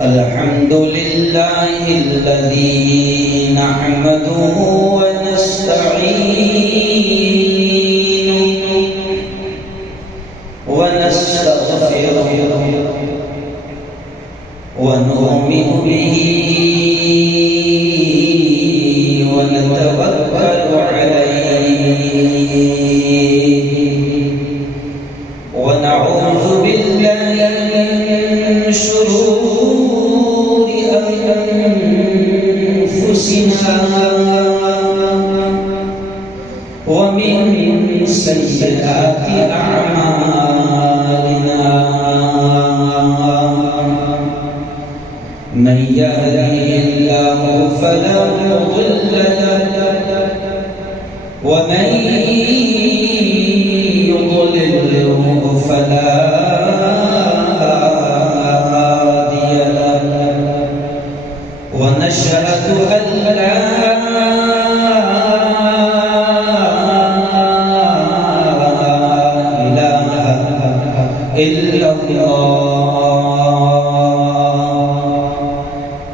الحمد لله الذي نحمده ونستعينه ونستغفره ونؤمن به ونتوكل عليه ونعوذ بالله من شرور أنفسنا ومن سيئات أعمالنا من يهده الله فلا مضل له ومن يضلله فلا هادي له ونشهد أن لا إله إلا الله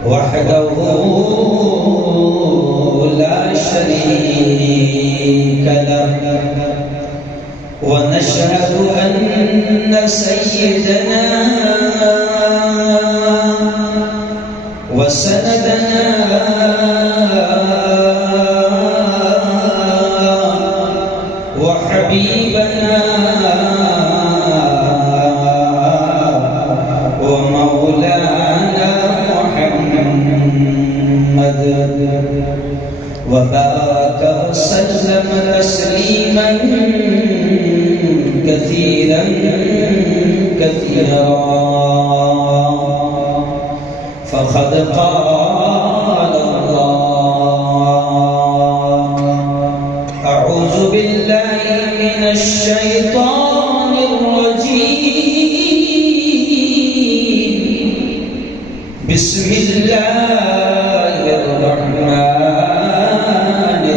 وحده لا شريك له ونشهد أن سيدنا وسندنا وحبيبنا ومولانا محمد وبارك وسلم تسليما كثيرا كثيرا فقد قال الله أعوذ بالله من الشيطان الرجيم بسم الله الرحمن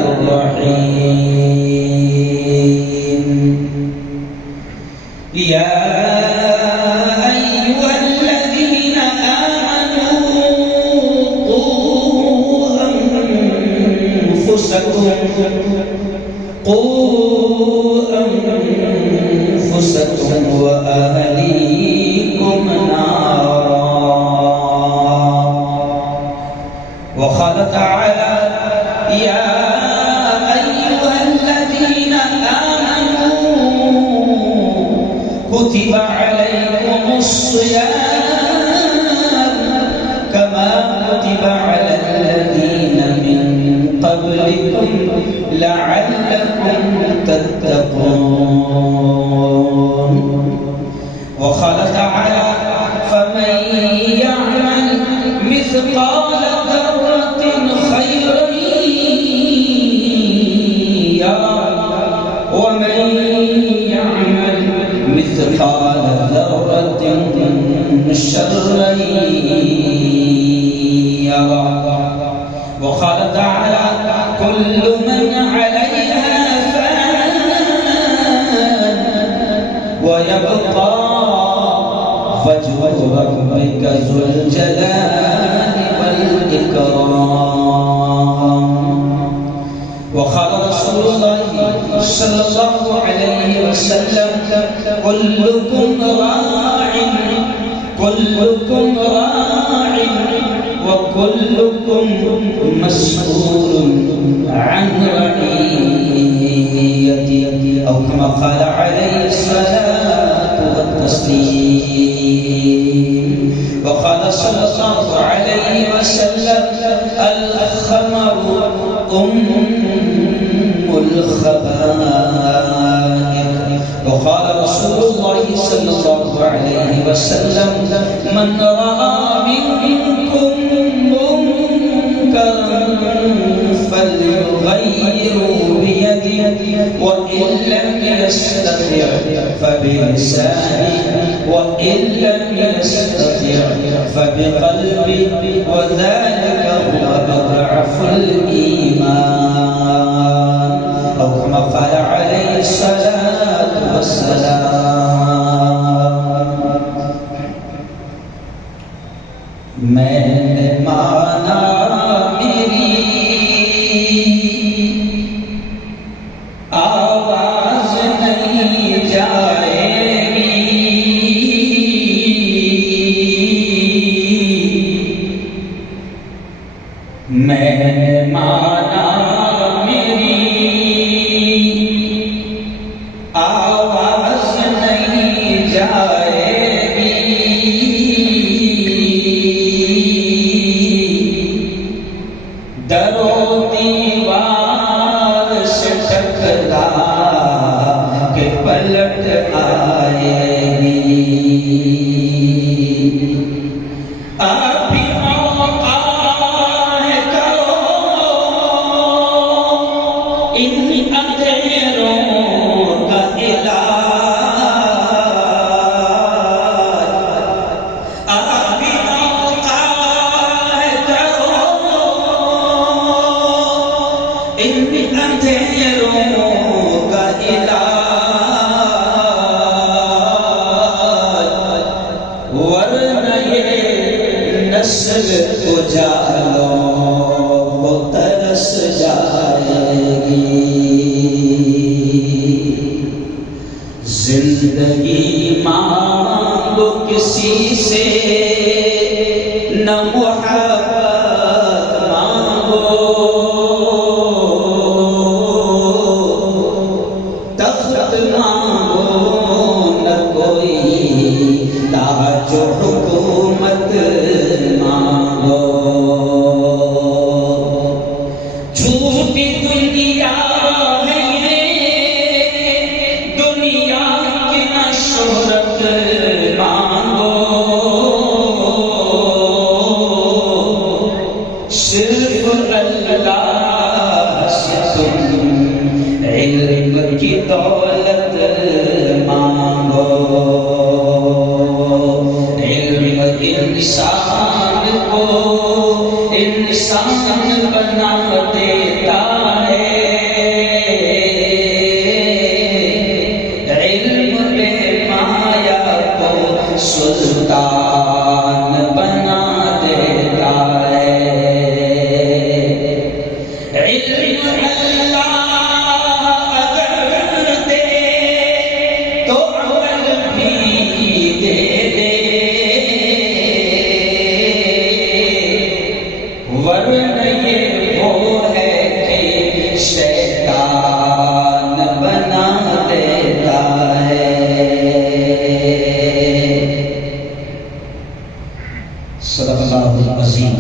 الرحيم يا أيها الذين آمنوا قوا أنفسكم وأهليكم نارا وقال تعالى يا أيها الذين آمنوا كتب عليكم الصيام كما كتب على الذين من قبلكم لعلكم تتقون وقال تعالى فمن يعمل مثقال ذرة خيرا يره ومن يعمل مثقال ذرة شرا يره وقال تعالى كل من عليها فان ويبقى وجه ربك ذو الجلال والإكرام وقال رسول الله صلى الله عليه وسلم كلكم راع وكلكم مسؤول عن رعيته أو كما قال عليه الصلاة والتسليم وقال صلى الله عليه وسلم الخمر الخبائث وقال رسول الله صلى الله عليه وسلم من رأى منكم منكرا فليغيره بيده وإن لم يستطع فبلسانه وإن لم يستطع فبقلبه وذلك هو أضعف الإيمان أو كما قال عليه الصلاة والسلام میں نے مانا میری آواز نہیں جائے گی، میں نے مانا میری آواز نہیں جائے گی، در و دیوار سے ٹکرا کے پلٹ آئے گی۔ ابھی موقع ہے کرو ان اندھیروں کا علاج، ابھی موقع ہے کرو ان اندھیروں کا علاج، ورنہ یہ نسل اجالوں کو ترس جائے گی۔ زندگی مانگو کسی سے نہ محبت مانگو، تخت مانگو نہ کوئی تاج و حکومت مانگو، جھوٹی دنیا ہے یہ، دنیا کی نہ شہرت مانگو، صرف اللہ سے تم علم کی دولت مانگو، علم انسان کو انسان بنا دیتا ہے، علم بے مایا کو سلطان بنا دیتا ہے، علم اللہ اگر دے تو عمل بھی دے دے، ورنہ یہ وہ ہے کہ شیطان بنا دیتا ہے۔ صدق اللہ العظیم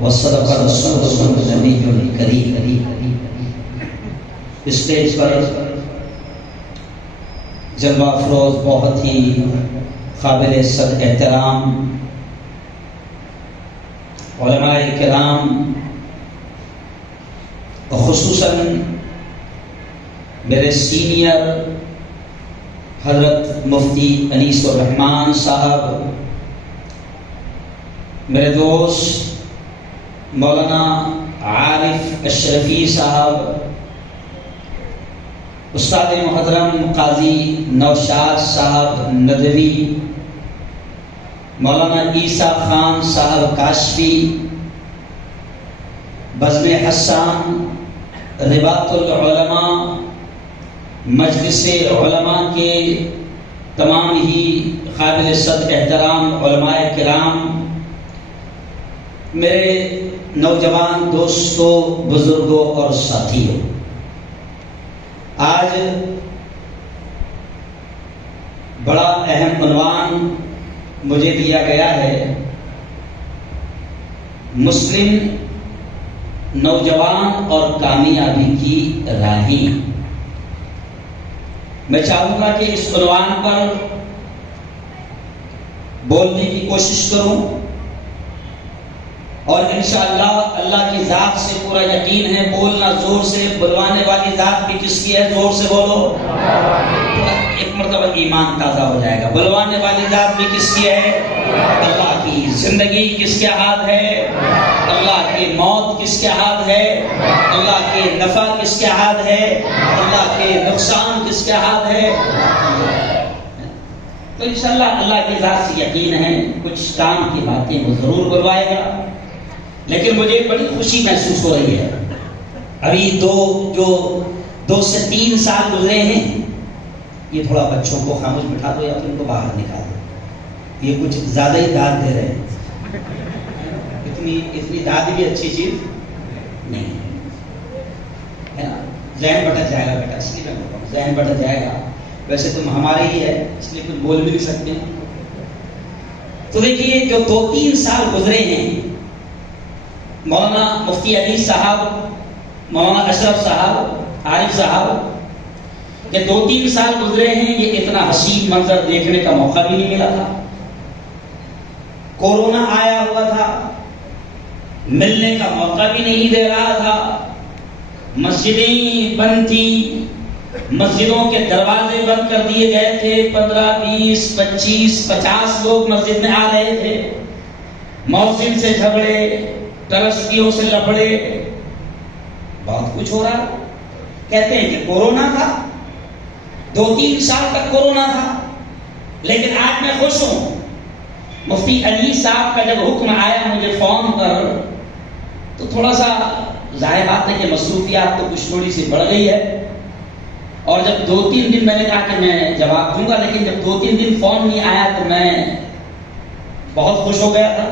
وصدق رسولہ النبی الکریم۔ اسٹیج پر جلوہ افروز بہت ہی قابل صد احترام علماء کرام، خصوصاً میرے سینئر حضرت مفتی انیس الرحمن صاحب، میرے دوست مولانا عارف اشرفی صاحب، استاد محترم قاضی نوشاد صاحب ندوی، مولانا عیسیٰ خان صاحب کاشفی، بزم حسان، رباط العلماء، مجلس علماء کے تمام ہی قابل صد احترام علماء کرام، میرے نوجوان دوستوں، بزرگوں اور ساتھیوں، آج بڑا اہم عنوان مجھے دیا گیا ہے، مسلم نوجوان اور کامیابی کی راہیں۔ میں چاہوں گا کہ اس عنوان پر بولنے کی کوشش کروں، اور انشاءاللہ اللہ کی ذات سے پورا یقین ہے، بولنا زور سے، بلوانے والی ذات بھی کس کی ہے؟ زور سے بولو، ایک مرتبہ ایمان تازہ ہو جائے گا۔ بلوانے والی ذات بھی کس کی ہے؟ اللہ کی۔ زندگی کس کے ہاتھ ہے؟ اللہ کی۔ موت کس کے ہاتھ ہے؟ اللہ کے۔ نفع کس کے ہاتھ ہے؟ اللہ کے۔ نقصان کس کے ہاتھ ہے؟ تو انشاءاللہ اللہ کی ذات سے یقین ہے کچھ کام کی باتیں وہ ضرور بلوائے گا. لیکن مجھے بڑی خوشی محسوس ہو رہی ہے. ابھی دو سے 3 سال گزرے ہیں. یہ تھوڑا بچوں کو خاموش بٹھا دو یا پھر ان کو باہر نکال دو. یہ کچھ زیادہ ہی داد دے رہے ہیں. اتنی داد بھی اچھی چیز نہیں ہے نا. ذہن بٹک جائے گا بیٹا, اس لیے میں بول رہا ہوں ذہن بٹک جائے گا. ویسے تم ہمارے ہی ہے اس لیے کچھ بول بھی نہیں سکتے. تو دیکھیے جو 2-3 سال گزرے ہیں, مولانا مفتی علی صاحب, مولانا اشرف صاحب, عارف صاحب, یہ 2-3 سال گزرے ہیں, یہ اتنا حسین منظر دیکھنے کا موقع بھی نہیں ملا تھا. کورونا آیا ہوا تھا, ملنے کا موقع بھی نہیں دے رہا تھا. مسجدیں بند تھی, مسجدوں کے دروازے بند کر دیے گئے تھے. 15, 20, 25, 50 لوگ مسجد میں آ رہے تھے. مؤذن سے جھگڑے, ٹرسٹیوں سے لفڑے, بہت کچھ ہو رہا. کہتے ہیں کہ کورونا تھا, 2-3 سال تک کورونا تھا. لیکن آج میں خوش ہوں, مفتی علی صاحب کا جب حکم آیا مجھے فون پر, تو تھوڑا سا ظاہر بات ہے کہ مصروفیات تو کچھ تھوڑی سی بڑھ گئی ہے. اور جب 2-3 دن میں نے کہا کہ میں جواب دوں گا, لیکن جب 2-3 دن فون نہیں آیا تو میں بہت خوش ہو گیا تھا.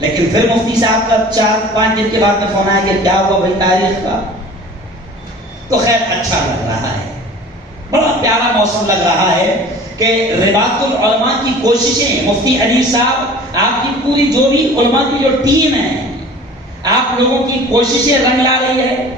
لیکن پھر مفتی صاحب کا 4-5 دن کے بعد میں فون آیا کہ کیا ہوا بھائی تاریخ کا. تو خیر اچھا لگ رہا ہے, بڑا پیارا موسم لگ رہا ہے کہ رباط العلماء کی کوششیں, مفتی علی صاحب, آپ کی پوری جو بھی علماء کی جو ٹیم ہے, آپ لوگوں کی کوششیں رنگ لا رہی ہے.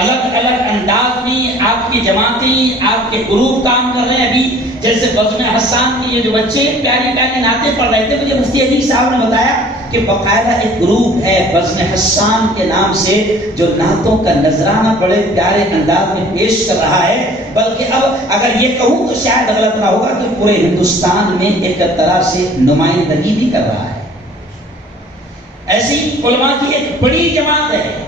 الگ الگ انداز میں آپ کی جماعتیں, آپ کے گروپ کام کر رہے ہیں. ابھی جیسے بزم حسان کے یہ جو بچے پیاری پیاری نعتیں پڑھ رہے تھے, مجھے مفتی علی صاحب نے بتایا کہ باقاعدہ ایک گروپ ہے بزم حسان کے نام سے جو نعتوں کا نذرانہ بڑے پیارے انداز میں پیش کر رہا ہے. بلکہ اب اگر یہ کہوں تو شاید غلط نہ ہوگا کہ پورے ہندوستان میں ایک طرح سے نمائندگی بھی کر رہا ہے. ایسی علماء کی ایک بڑی جماعت ہے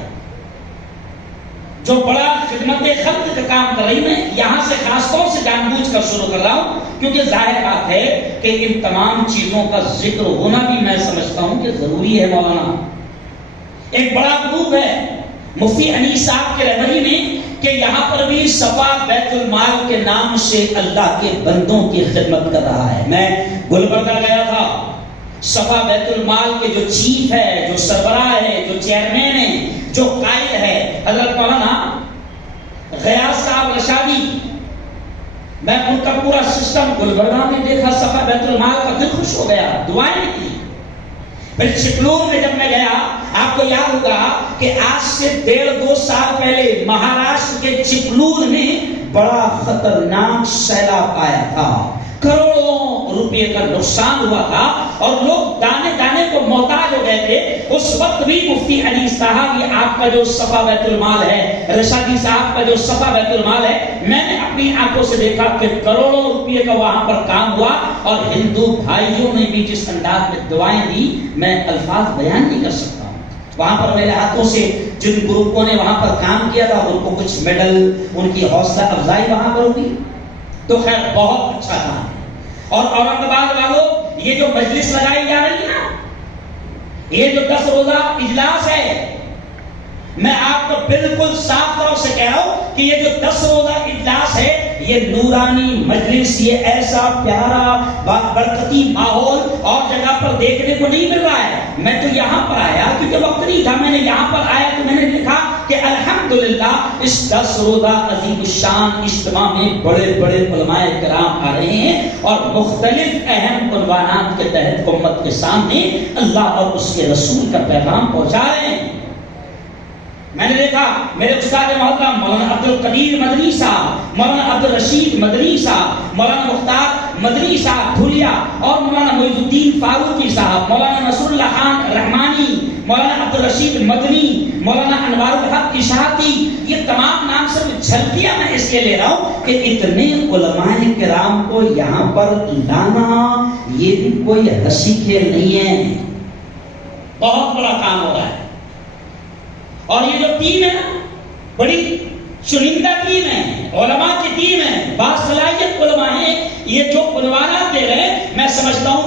جو بڑا خدمت خلق کا کام کر رہی. میں یہاں سے خاص طور سے جان بوجھ کر شروع کر رہا ہوں کیونکہ ظاہر بات ہے کہ ان تمام چیزوں کا ذکر ہونا بھی میں سمجھتا ہوں کہ ضروری ہے. مولانا ایک بڑا گروپ ہے مفتی علی صاحب کے رہبری میں کہ یہاں پر بھی صفا بیت المال کے نام سے اللہ کے بندوں کی خدمت کر رہا ہے. میں گلبرگہ گیا تھا, صفا بیت المال کے جو چیف ہے, جو سربراہ ہے, جو چیئرمین ہے, جو قائد ہے, حضرت مولانا غیاث صاحب رشادی, میں ان کا پورا سسٹم گلبرگہ میں دیکھا. صفا بیت المال کا دل خوش ہو گیا, دعائیں کی. پھر چکلور میں جب میں گیا, آپ کو یاد ہوگا کہ آج سے 1.5-2 سال پہلے مہاراشٹر کے چکلور میں بڑا خطرناک سیلاب آیا تھا. کروڑوں روپے کا نقصان ہوا تھا اور لوگ دانے دانے کو محتاج ہو گئے تھے. اس وقت بھی مفتی علی صاحب, یہ آپ کا جو صفا بیت المال ہے, رشادی صاحب کا جو صفا بیت المال ہے, میں نے اپنی آنکھوں سے دیکھا کہ کروڑوں روپے کا وہاں پر کام ہوا. اور ہندو بھائیوں نے بھی جس انداز میں دعائیں دی میں الفاظ بیان نہیں کر سکتا ہوں. وہاں پر میرے ہاتھوں سے جن گروپوں نے وہاں پر کام کیا تھا ان کو کچھ میڈل, ان کی حوصلہ افزائی وہاں پر ہوگی. تو خیر بہت اچھا کام ہے. اور اورنگ آباد والوں, یہ جو مجلس لگائی جا رہی ہے نا, یہ جو 10 روزہ اجلاس ہے, میں آپ کو بالکل صاف طور سے کہہ رہا ہوں کہ یہ جو 10 روزہ اجلاس ہے, یہ نورانی مجلس, یہ ایسا پیارا برکتی ماحول اور جگہ پر دیکھنے کو نہیں مل رہا ہے. میں تو یہاں پر آیا کیونکہ وقت نہیں تھا, میں نے یہاں پر آیا تو میں نے دیکھا کہ الحمدللہ اس 10 روزہ عظیم الشان اجتماع میں بڑے بڑے علماء کرام آ رہے ہیں اور مختلف اہم عنوانات کے تحت امت کے سامنے اللہ اور اس کے رسول کا پیغام پہنچا رہے ہیں. میں نے دیکھا میرے استاد محترم مولانا عبد القدیر مدنی صاحب, مولانا عبد الرشید مدنی صاحب, مولانا مختار مدنی صاحب دھولیا اور مولانا معیز الدین فاروقی صاحب, مولانا نصر اللہ خان رحمانی, مولانا عبد الرشید مدنی, مولانا انوار الحق اشاعتی, یہ تمام نام سے جھلکیاں میں اس لیے لے رہا ہوں کہ اتنے علماء کرام کو یہاں پر لانا یہ بھی کوئی ہنسی کھیل نہیں ہے, بہت بڑا کام ہو رہا ہے. اور یہ جو ٹیم ہے نا, بڑی چنندہ ٹیم ہے, علماء کی ٹیم ہے, باصلاحیت علماء ہیں. یہ جو عنوانات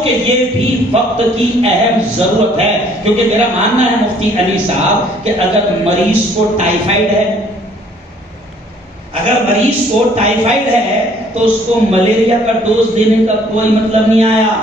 کہ یہ بھی وقت کی اہم ضرورت ہے، کیونکہ میرا ماننا ہے مفتی علی صاحب کہ اگر مریض کو ٹائیفائڈ ہے، اگر مریض کو ٹائیفائڈ ہے تو اس کو ملیریا کا ڈوز دینے کا کوئی مطلب نہیں آیا۔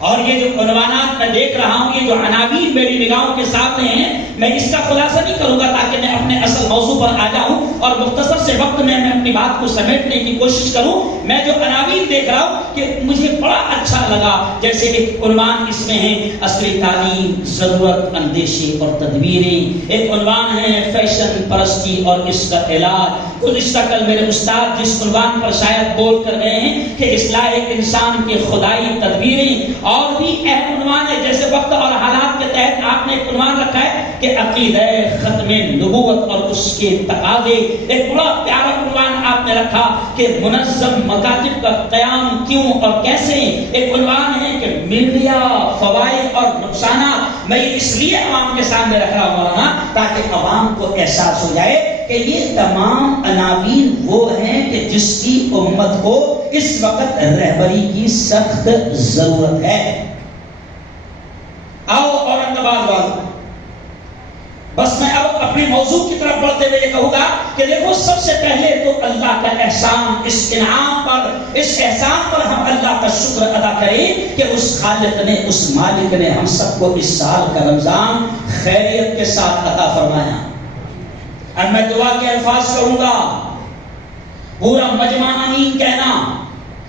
اور یہ جو عنوانات میں دیکھ رہا ہوں، یہ جو عناوین میری نگاہوں کے سامنے ہیں، میں اس کا خلاصہ نہیں کروں گا تاکہ میں اپنے اصل موضوع پر آ جاؤں اور مختصر سے وقت میں اپنی بات کو سمیٹنے کی کوشش کروں۔ میں جو عناوین دیکھ رہا ہوں کہ مجھے بڑا اچھا لگا، جیسے ایک عنوان اس میں ہے اصلی تعلیم، ضرورت، اندیشے اور تدبیریں، ایک عنوان ہے فیشن پرستی اور اس کا علاج۔ گزشتہ کل میرے استاد جس عنوان پر شاید بول کر گئے ہیں کہ اصلاح انسان کے خدائی تدبیریں، اور بھی اہم عنوان ہے جیسے وقت اور حالات کے تحت آپ نے ایک عنوان رکھا ہے کہ عقیدہ ختم نبوت اور اس کے تقاضے، ایک بڑا پیارا عنوان آپ نے رکھا کہ منظم مکاتب کا قیام کیوں اور کیسے، ایک عنوان ہے کہ میڈیا، فوائد اور نقصانات۔ میں اس لیے عوام کے سامنے رکھ رہا ہوں مولانا تاکہ عوام کو احساس ہو جائے کہ یہ تمام عناوین وہ ہیں کہ جس کی امت کو اس وقت رہبری کی سخت ضرورت ہے۔ آؤ اورنگ آباد والوں، بس میں اب اپنے موضوع کی طرف بڑھتے ہوئے یہ کہوں گا کہ دیکھو سب سے پہلے تو اللہ کا احسان، اس انعام پر، اس احسان پر ہم اللہ کا شکر ادا کریں کہ اس خالق نے، اس مالک نے ہم سب کو اس سال کا رمضان خیریت کے ساتھ عطا فرمایا۔ اور میں دعا کے الفاظ کہوں گا، پورا مجمع آمین کہنا۔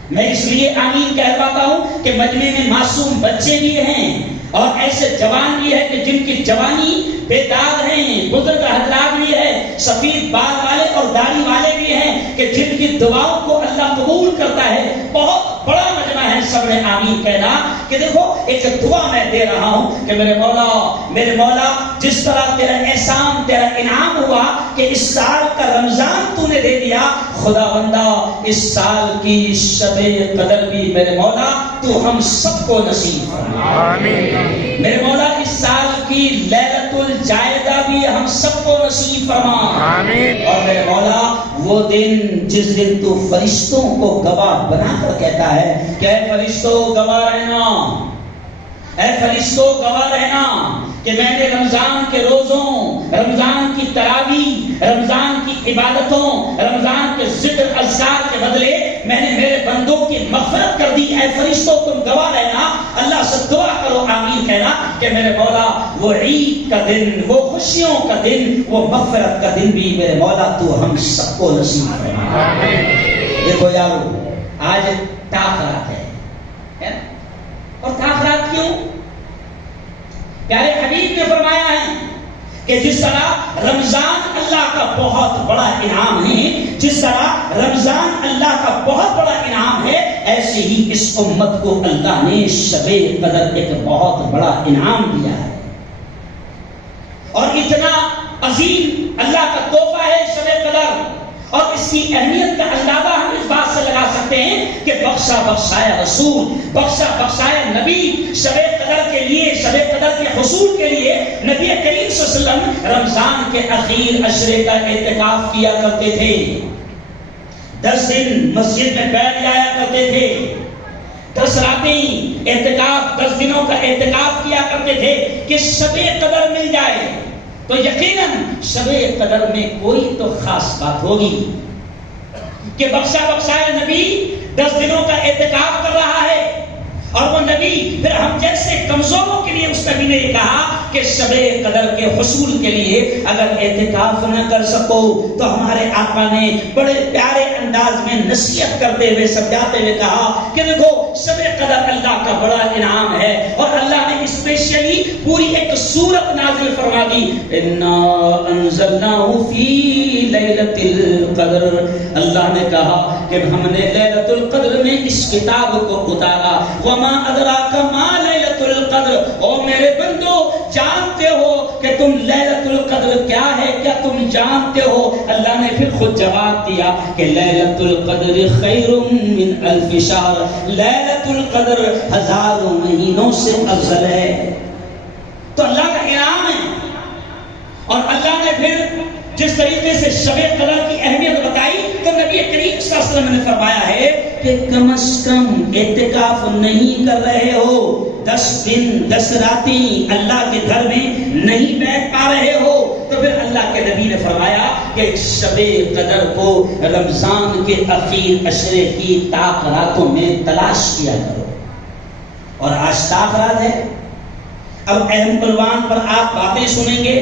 میں اس لیے آمین کہہ پاتا ہوں کہ مجمع میں معصوم بچے بھی ہیں اور ایسے جوان بھی ہیں کہ جن کی جوانی بے داغ ہیں، بزرگ حضرات بھی ہیں، سفید بال والے اور داڑھی والے بھی ہیں کہ جن کی دعاؤں کو اللہ قبول کرتا ہے۔ بہت بڑا مجمع ہے، سب نے آمین کہنا کہ دیکھو ایک دعا میں دے رہا ہوں کہ میرے مولا جس طرح تیرا احسان، تیرا انعام ہوا کہ اس سال کا رمضان تو نے دے دیا، خدا بندہ اس سال کی شب قدر بھی میرے مولا تو ہم سب کو نصیب فرما۔ آمین۔ میرے مولا اس سال کی لیلۃ الجائزہ بھی ہم سب کو نصیب فرما۔ آمین۔ اور میرے مولا وہ دن جس دن تو فرشتوں کو گواہ بنا کر کہتا ہے کہ اے فرشتوں گواہ رہنا، اے فرشتوں گواہ رہنا کہ میں نے رمضان کے روزوں، رمضان کی تراویح، رمضان کی عبادتوں، رمضان کے ذکر اذکار کے بدلے میں نے میرے بندوں کی مغفرت کر دی۔ اے فرشتوں تم گواہ رہنا، اللہ سے دعا کرو، آمین کہنا کہ میرے مولا وہ عید کا دن، وہ خوشیوں کا دن، وہ مغفرت کا دن بھی میرے مولا تو ہم سب کو نصیب فرما۔ دیکھو یارو، آج تاخرات ہے اور تاخرات کیوں؟ پیارے حبیب نے فرمایا ہے کہ جس طرح رمضان اللہ کا بہت بڑا انعام ہے، جس طرح رمضان اللہ کا بہت بڑا انعام ہے، ایسے ہی اس امت کو اللہ نے شب قدر ایک بہت بڑا انعام دیا ہے۔ اور اتنا عظیم اللہ کا تحفہ ہے شب قدر، اور اس کی اہمیت کا اندازہ ہم اس بات سے لگا سکتے ہیں کہ بخشا بخشایا رسول، بخشا بخشایا نبی شب قدر کے لیے، شب قدر کے حصول کے لیے نبی کریم صلی اللہ علیہ وسلم رمضان کے اخیر عشرے کا اعتکاف کیا کرتے تھے، 10 دن مسجد میں بیٹھ جایا کرتے تھے، 10 راتیں اعتکاف، 10 دنوں کا اعتکاف کیا کرتے تھے کہ شب قدر مل جائے۔ تو یقیناً شب قدر میں کوئی تو خاص بات ہوگی کہ بخشا بخشایا نبی 10 دنوں کا اعتکاف کر رہا ہے، اور وہ نبی پھر ہم جیسے کمزوروں کے لیے اس نبی نے یہ کہا کہ شب قدر کے حصول کے لیے اگر اعتکاف نہ کر سکو تو ہمارے آقا نے بڑے پیارے انداز میں نصیحت کرتے ہوئے سمجھاتے ہوئے کہا کہ دیکھو شب قدر اللہ کا بڑا انعام ہے، اور اللہ نے اسپیشلی پوری ایک سورت نازل فرما دی، انا انزلناہ فی لیلۃ القدر۔ اللہ نے کہا کہ ہم نے لیلۃ القدر میں اس کتاب کو اتارا، وما ادراک ما لیلۃ القدر، او میرے بندو جانتے ہو کہ تم لیلۃ القدر کیا ہے؟ کیا تم جانتے ہو؟ اللہ نے پھر خود جواب دیا کہ لیلۃ القدر خیر من الف شہر، لیلۃ القدر 1000 مہینوں سے افضل ہے۔ تو اللہ کا انعام ہے، اور اللہ نے پھر جس طریقے سے شب قدر کی اہمیت بتائی تو نبی کریم صلی اللہ علیہ وسلم نے فرمایا ہے کہ کم از کم اعتکاف نہیں کر رہے ہو، 10 دن 10 راتیں اللہ کے گھر میں نہیں بیٹھ پا رہے ہو، تو پھر اللہ کے نبی نے فرمایا کہ شب قدر کو رمضان کے اخیر عشرے کی طاق راتوں میں تلاش کیا کرو۔ اور آج طاق رات ہے، اب اہم عنوان پر آپ باتیں سنیں گے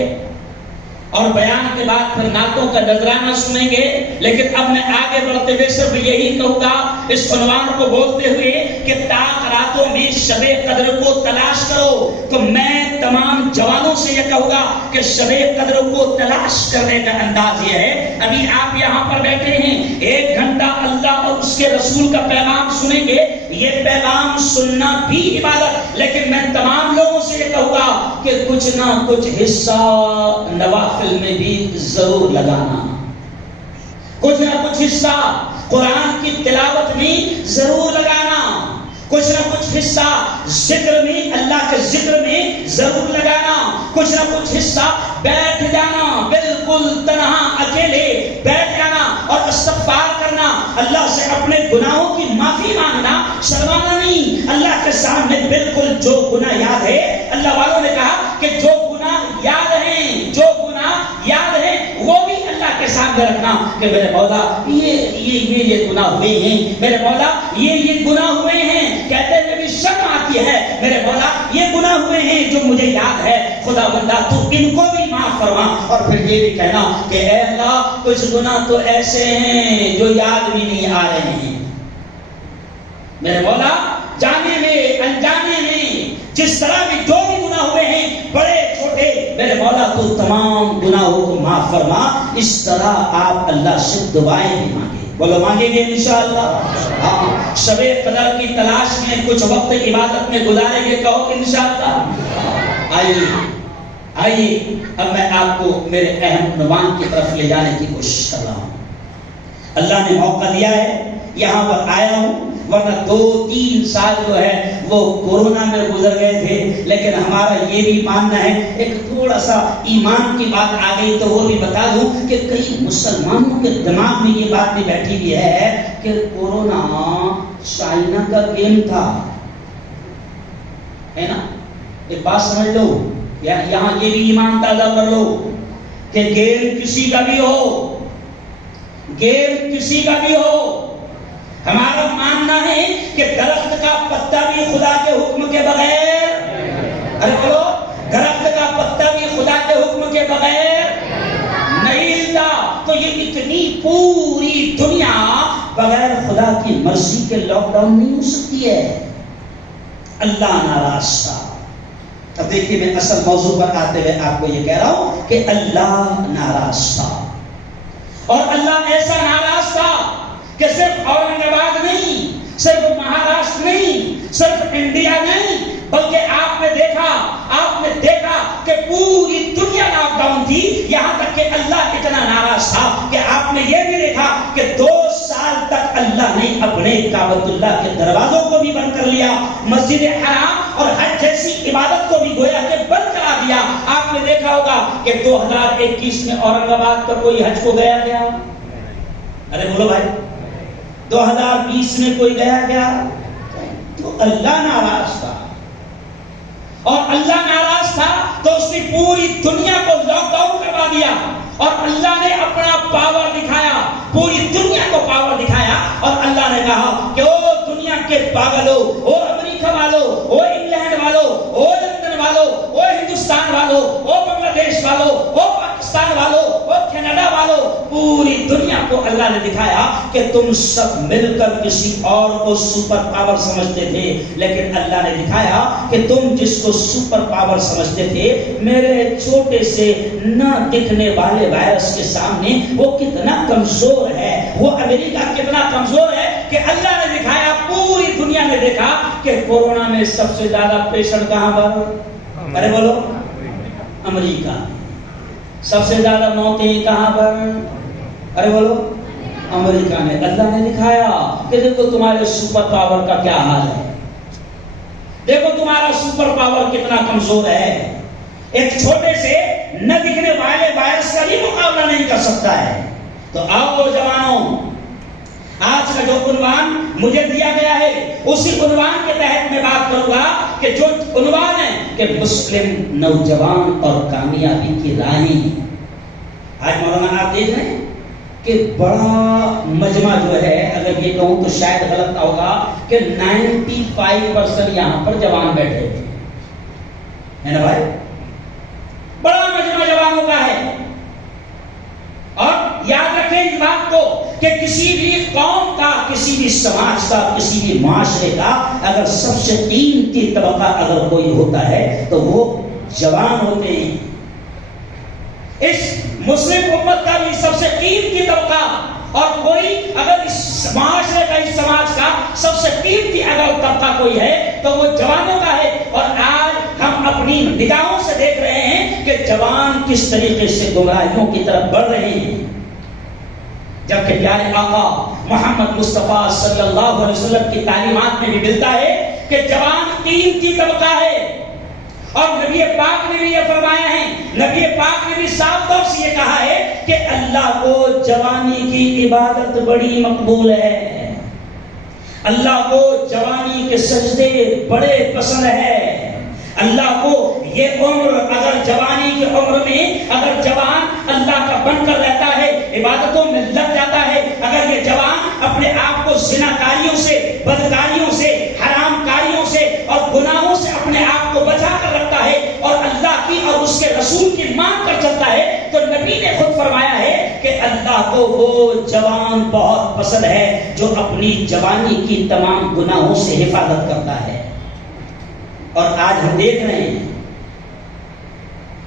اور بیان کے بعد پھر نعتوں کا نذرانہ سنیں گے، لیکن اب میں آگے بڑھتے ہوئے صرف یہی کہوں گا اس عنوان کو بولتے ہوئے کہ طاق راتوں میں شب قدر کو تلاش کرو، تو میں تمام جوانوں سے یہ کہوں گا کہ شب قدر کو تلاش کرنے کا انداز یہ ہے، ابھی آپ یہاں پر بیٹھے ہیں، 1 گھنٹہ اللہ اور اس کے رسول کا پیغام سنیں گے، یہ پیغام سننا بھی عبادت، لیکن میں تمام لوگوں سے یہ کہوں گا کہ کچھ نہ کچھ حصہ نوافل میں بھی ضرور لگانا، کچھ نہ کچھ حصہ قرآن کی تلاوت میں ضرور لگانا، کچھ نہ کچھ حصہ ذکر میں، اللہ کے ذکر میں ضرور لگانا، کچھ نہ کچھ حصہ بیٹھ جانا، بالکل تنہا اکیلے بیٹھ جانا اور استغفار کرنا، اللہ سے اپنے گناہوں کی معافی مانگنا، شرمانا نہیں، اللہ کے سامنے بالکل جو گناہ یاد ہے، اللہ والوں نے کہا کہ جو گناہ یاد ہیں، جو گناہ یاد ہیں وہ بھی اللہ کے سامنے رکھنا کہ میرے مولا یہ گناہ ہوئے ہیں، میرے مولا یہ گناہ ہوئے ہیں، کہتے ہیں بھی شرم آتی ہے، میرے مولا یہ گناہ ہوئے ہیں جو مجھے یاد ہے، خدا بندہ تو ان کو بھی معاف فرما، اور پھر یہ بھی کہنا کہ اے اللہ کچھ گناہ تو ایسے ہیں جو یاد بھی نہیں آ رہے ہیں، میرے مولا جانے میں انجانے میں جس طرح بھی جو بھی گناہ ہوئے ہیں بڑے چھوٹے، میرے مولا تو تمام گناہوں کو معاف فرما، اس طرح آپ اللہ سے دعائیں بھی مانگیں، بولو مانگیں گے انشاءاللہ، ہاں شب قدر کی تلاش میں کچھ وقت عبادت میں گزاریں گے، کہو انشاءاللہ۔ آئیے اب میں آپ کو میرے اہم عنوان کی طرف لے جانے کی کوشش کر رہا ہوں۔ اللہ نے موقع دیا ہے، یہاں پر آیا ہوں، ورنہ 2-3 سال جو ہے وہ کورونا میں گزر گئے تھے، لیکن ہمارا یہ بھی ماننا ہے، ایک تھوڑا سا ایمان کی بات آ گئی تو وہ بھی بتا دوں کہ کئی مسلمانوں کے دماغ میں یہ بات بھی بیٹھی ہوئی ہے کہ کورونا چائنا کا گیم تھا، ہے نا؟ ایک بات سمجھ لو، یہاں یہ بھی ایمان تازہ کر لو کہ گیم کسی کا بھی ہو، گیم کسی کا بھی ہو، ہمارا ماننا ہے کہ درخت کا پتا بھی خدا کے حکم کے بغیر، ارے بولو، درخت کا پتا بھی خدا کے حکم کے بغیر نہیں ہلتا، تو یہ اتنی پوری دنیا بغیر خدا کی مرضی کے لاک ڈاؤن نہیں ہو سکتی ہے، اللہ ناراض تھا۔ اب دیکھیے میں اصل موضوع پر آتے ہوئے آپ کو یہ کہہ رہا ہوں کہ اللہ ناراض تھا، اور اللہ ایسا ناراض تھا کہ صرف اورنگ آباد نہیں، صرف مہاراشٹر نہیں، صرف انڈیا نہیں، بلکہ آپ نے دیکھا کہ پوری دنیا لاک ڈاؤن تھی، یہاں تک کہ اللہ اتنا ناراض تھا کہ آپ نے یہ بھی دیکھا کہ 2 سال تک اللہ نے اپنے کعبۃ اللہ کے دروازوں کو بھی بند کر لیا، مسجد حرام اور حج جیسی عبادت کو بھی گویا کہ بند کرا دیا۔ آپ نے دیکھا ہوگا کہ 2021 میں اورنگ آباد کا کوئی حج کو گیا؟ ارے بولو بھائی، 2020 میں کوئی گیا؟ تو اللہ ناراض تھا، اور اللہ ناراض تھا تو اس نے پوری دنیا کو لاک ڈاؤن کروا دیا، اور اللہ نے اپنا پاور دکھایا، پوری دنیا کو پاور دکھایا، اور اللہ نے کہا کہ او دنیا کے پاگلو، او امریکہ والو، او انگلینڈ والو، او لندن والو، او ہندوستان والو، او بنگلہ دیش والو، او پاکستان والو، او کینیڈا والو، پوری دنیا کو اللہ نے دکھایا کہ تم سب مل کر کسی اور کو سپر پاور سمجھتے تھے، لیکن اللہ نے دکھایا کہ تم جس کو سپر پاور سمجھتے تھے میرے چھوٹے سے نہ دکھنے والے وائرس کے سامنے وہ کتنا کمزور ہے، وہ امریکہ کتنا کمزور ہے کہ اللہ نے دکھایا، پوری دنیا نے دیکھا کہ کورونا میں سب سے زیادہ پیشنٹ کہاں پر؟ ارے بولو، امریکہ۔ سب سے زیادہ موتیں کہاں پر؟ ارے بولو، امریکہ نے۔ اللہ نے دکھایا کہ دیکھو تمہارے سپر پاور کا کیا حال ہے، دیکھو تمہارا سپر پاور کتنا کمزور ہے، ایک چھوٹے سے نہ دکھنے والے وائرس کا بھی مقابلہ نہیں کر سکتا ہے۔ تو آؤ جوانوں، آج کا جو عنوان مجھے دیا گیا ہے اسی عنوان کے تحت میں بات کروں گا کہ جو عنوان ہے کہ مسلم نوجوان اور کامیابی کی راہیں۔ آج مولانا آپ دیکھ رہے ہیں کہ بڑا مجمع جو ہے، اگر یہ کہوں تو شاید غلط نہ ہوگا، کہ 95% یہاں پر جوان بیٹھے ہوتے ہیں نا بھائی؟ بڑا مجمع جوانوں کا ہے۔ اور یاد رکھیں اس بات کو کہ کسی بھی قوم کا، کسی بھی سماج کا، کسی بھی معاشرے کا اگر سب سے قیمتی طبقہ اگر کوئی ہوتا ہے تو وہ جوان ہوتے ہیں۔ اس مسلم امت کا بھی سب سے قیمتی طبقہ اور کوئی اگر اس معاشرے کا، اس سماج کا سب سے قیمتی اگر طبقہ کوئی ہے تو وہ جوانوں کا ہے۔ اور آج ہم اپنی نگاہوں سے دیکھ رہے ہیں کہ جوان کس طریقے سے گمراہیوں کی طرف بڑھ رہے ہیں، جبکہ پیارے آقا محمد مصطفیٰ صلی اللہ علیہ وسلم کی تعلیمات میں بھی ملتا ہے کہ جوان قیمتی طبقہ ہے۔ اور نبی پاک نے بھی یہ فرمایا ہے، نبی پاک نے بھی صاف طور سے یہ کہا ہے کہ اللہ کو جوانی کی عبادت بڑی مقبول ہے، اللہ کو جوانی کے سجدے بڑے پسند ہے، اللہ کو یہ عمر، اگر جوانی کی عمر میں اگر جوان اللہ کا بن کر رہتا ہے، عبادتوں میں لگ جاتا ہے، اگر یہ جوان اپنے آپ کو زناکاریوں سے، بدکاریوں سے، حرام کاریوں سے اور گناہوں سے اپنے آپ کو بچا کر رکھتا ہے اور اللہ کی اور اس کے رسول کی مان کر چلتا ہے، تو نبی نے خود فرمایا ہے کہ اللہ کو وہ جوان بہت پسند ہے جو اپنی جوانی کی تمام گناہوں سے حفاظت کرتا ہے۔ اور آج ہم دیکھ رہے ہیں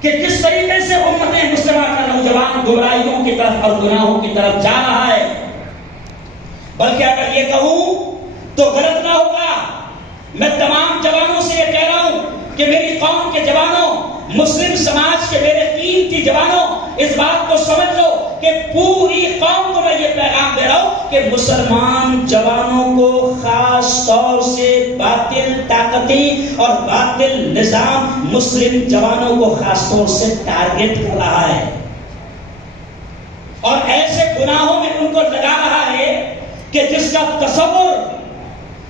کہ کس طریقے سے امت مسلمہ کا نوجوان گمراہیوں کی طرف اور گناہوں کی طرف جا رہا ہے۔ بلکہ اگر یہ کہوں تو غلط نہ ہوگا، میں تمام جوانوں سے یہ کہہ رہا ہوں کہ میری قوم کے جوانوں، مسلم سماج کے میرے قیمتی جوانوں، اس بات کو سمجھ لو کہ پوری قوم کو میں یہ پیغام دے رہا ہوں کہ مسلمان جوانوں کو خاص طور سے باطل طاقتیں اور باطل نظام مسلم جوانوں کو خاص طور سے ٹارگٹ کر رہا ہے اور ایسے گناہوں میں ان کو لگا رہا ہے کہ جس کا تصور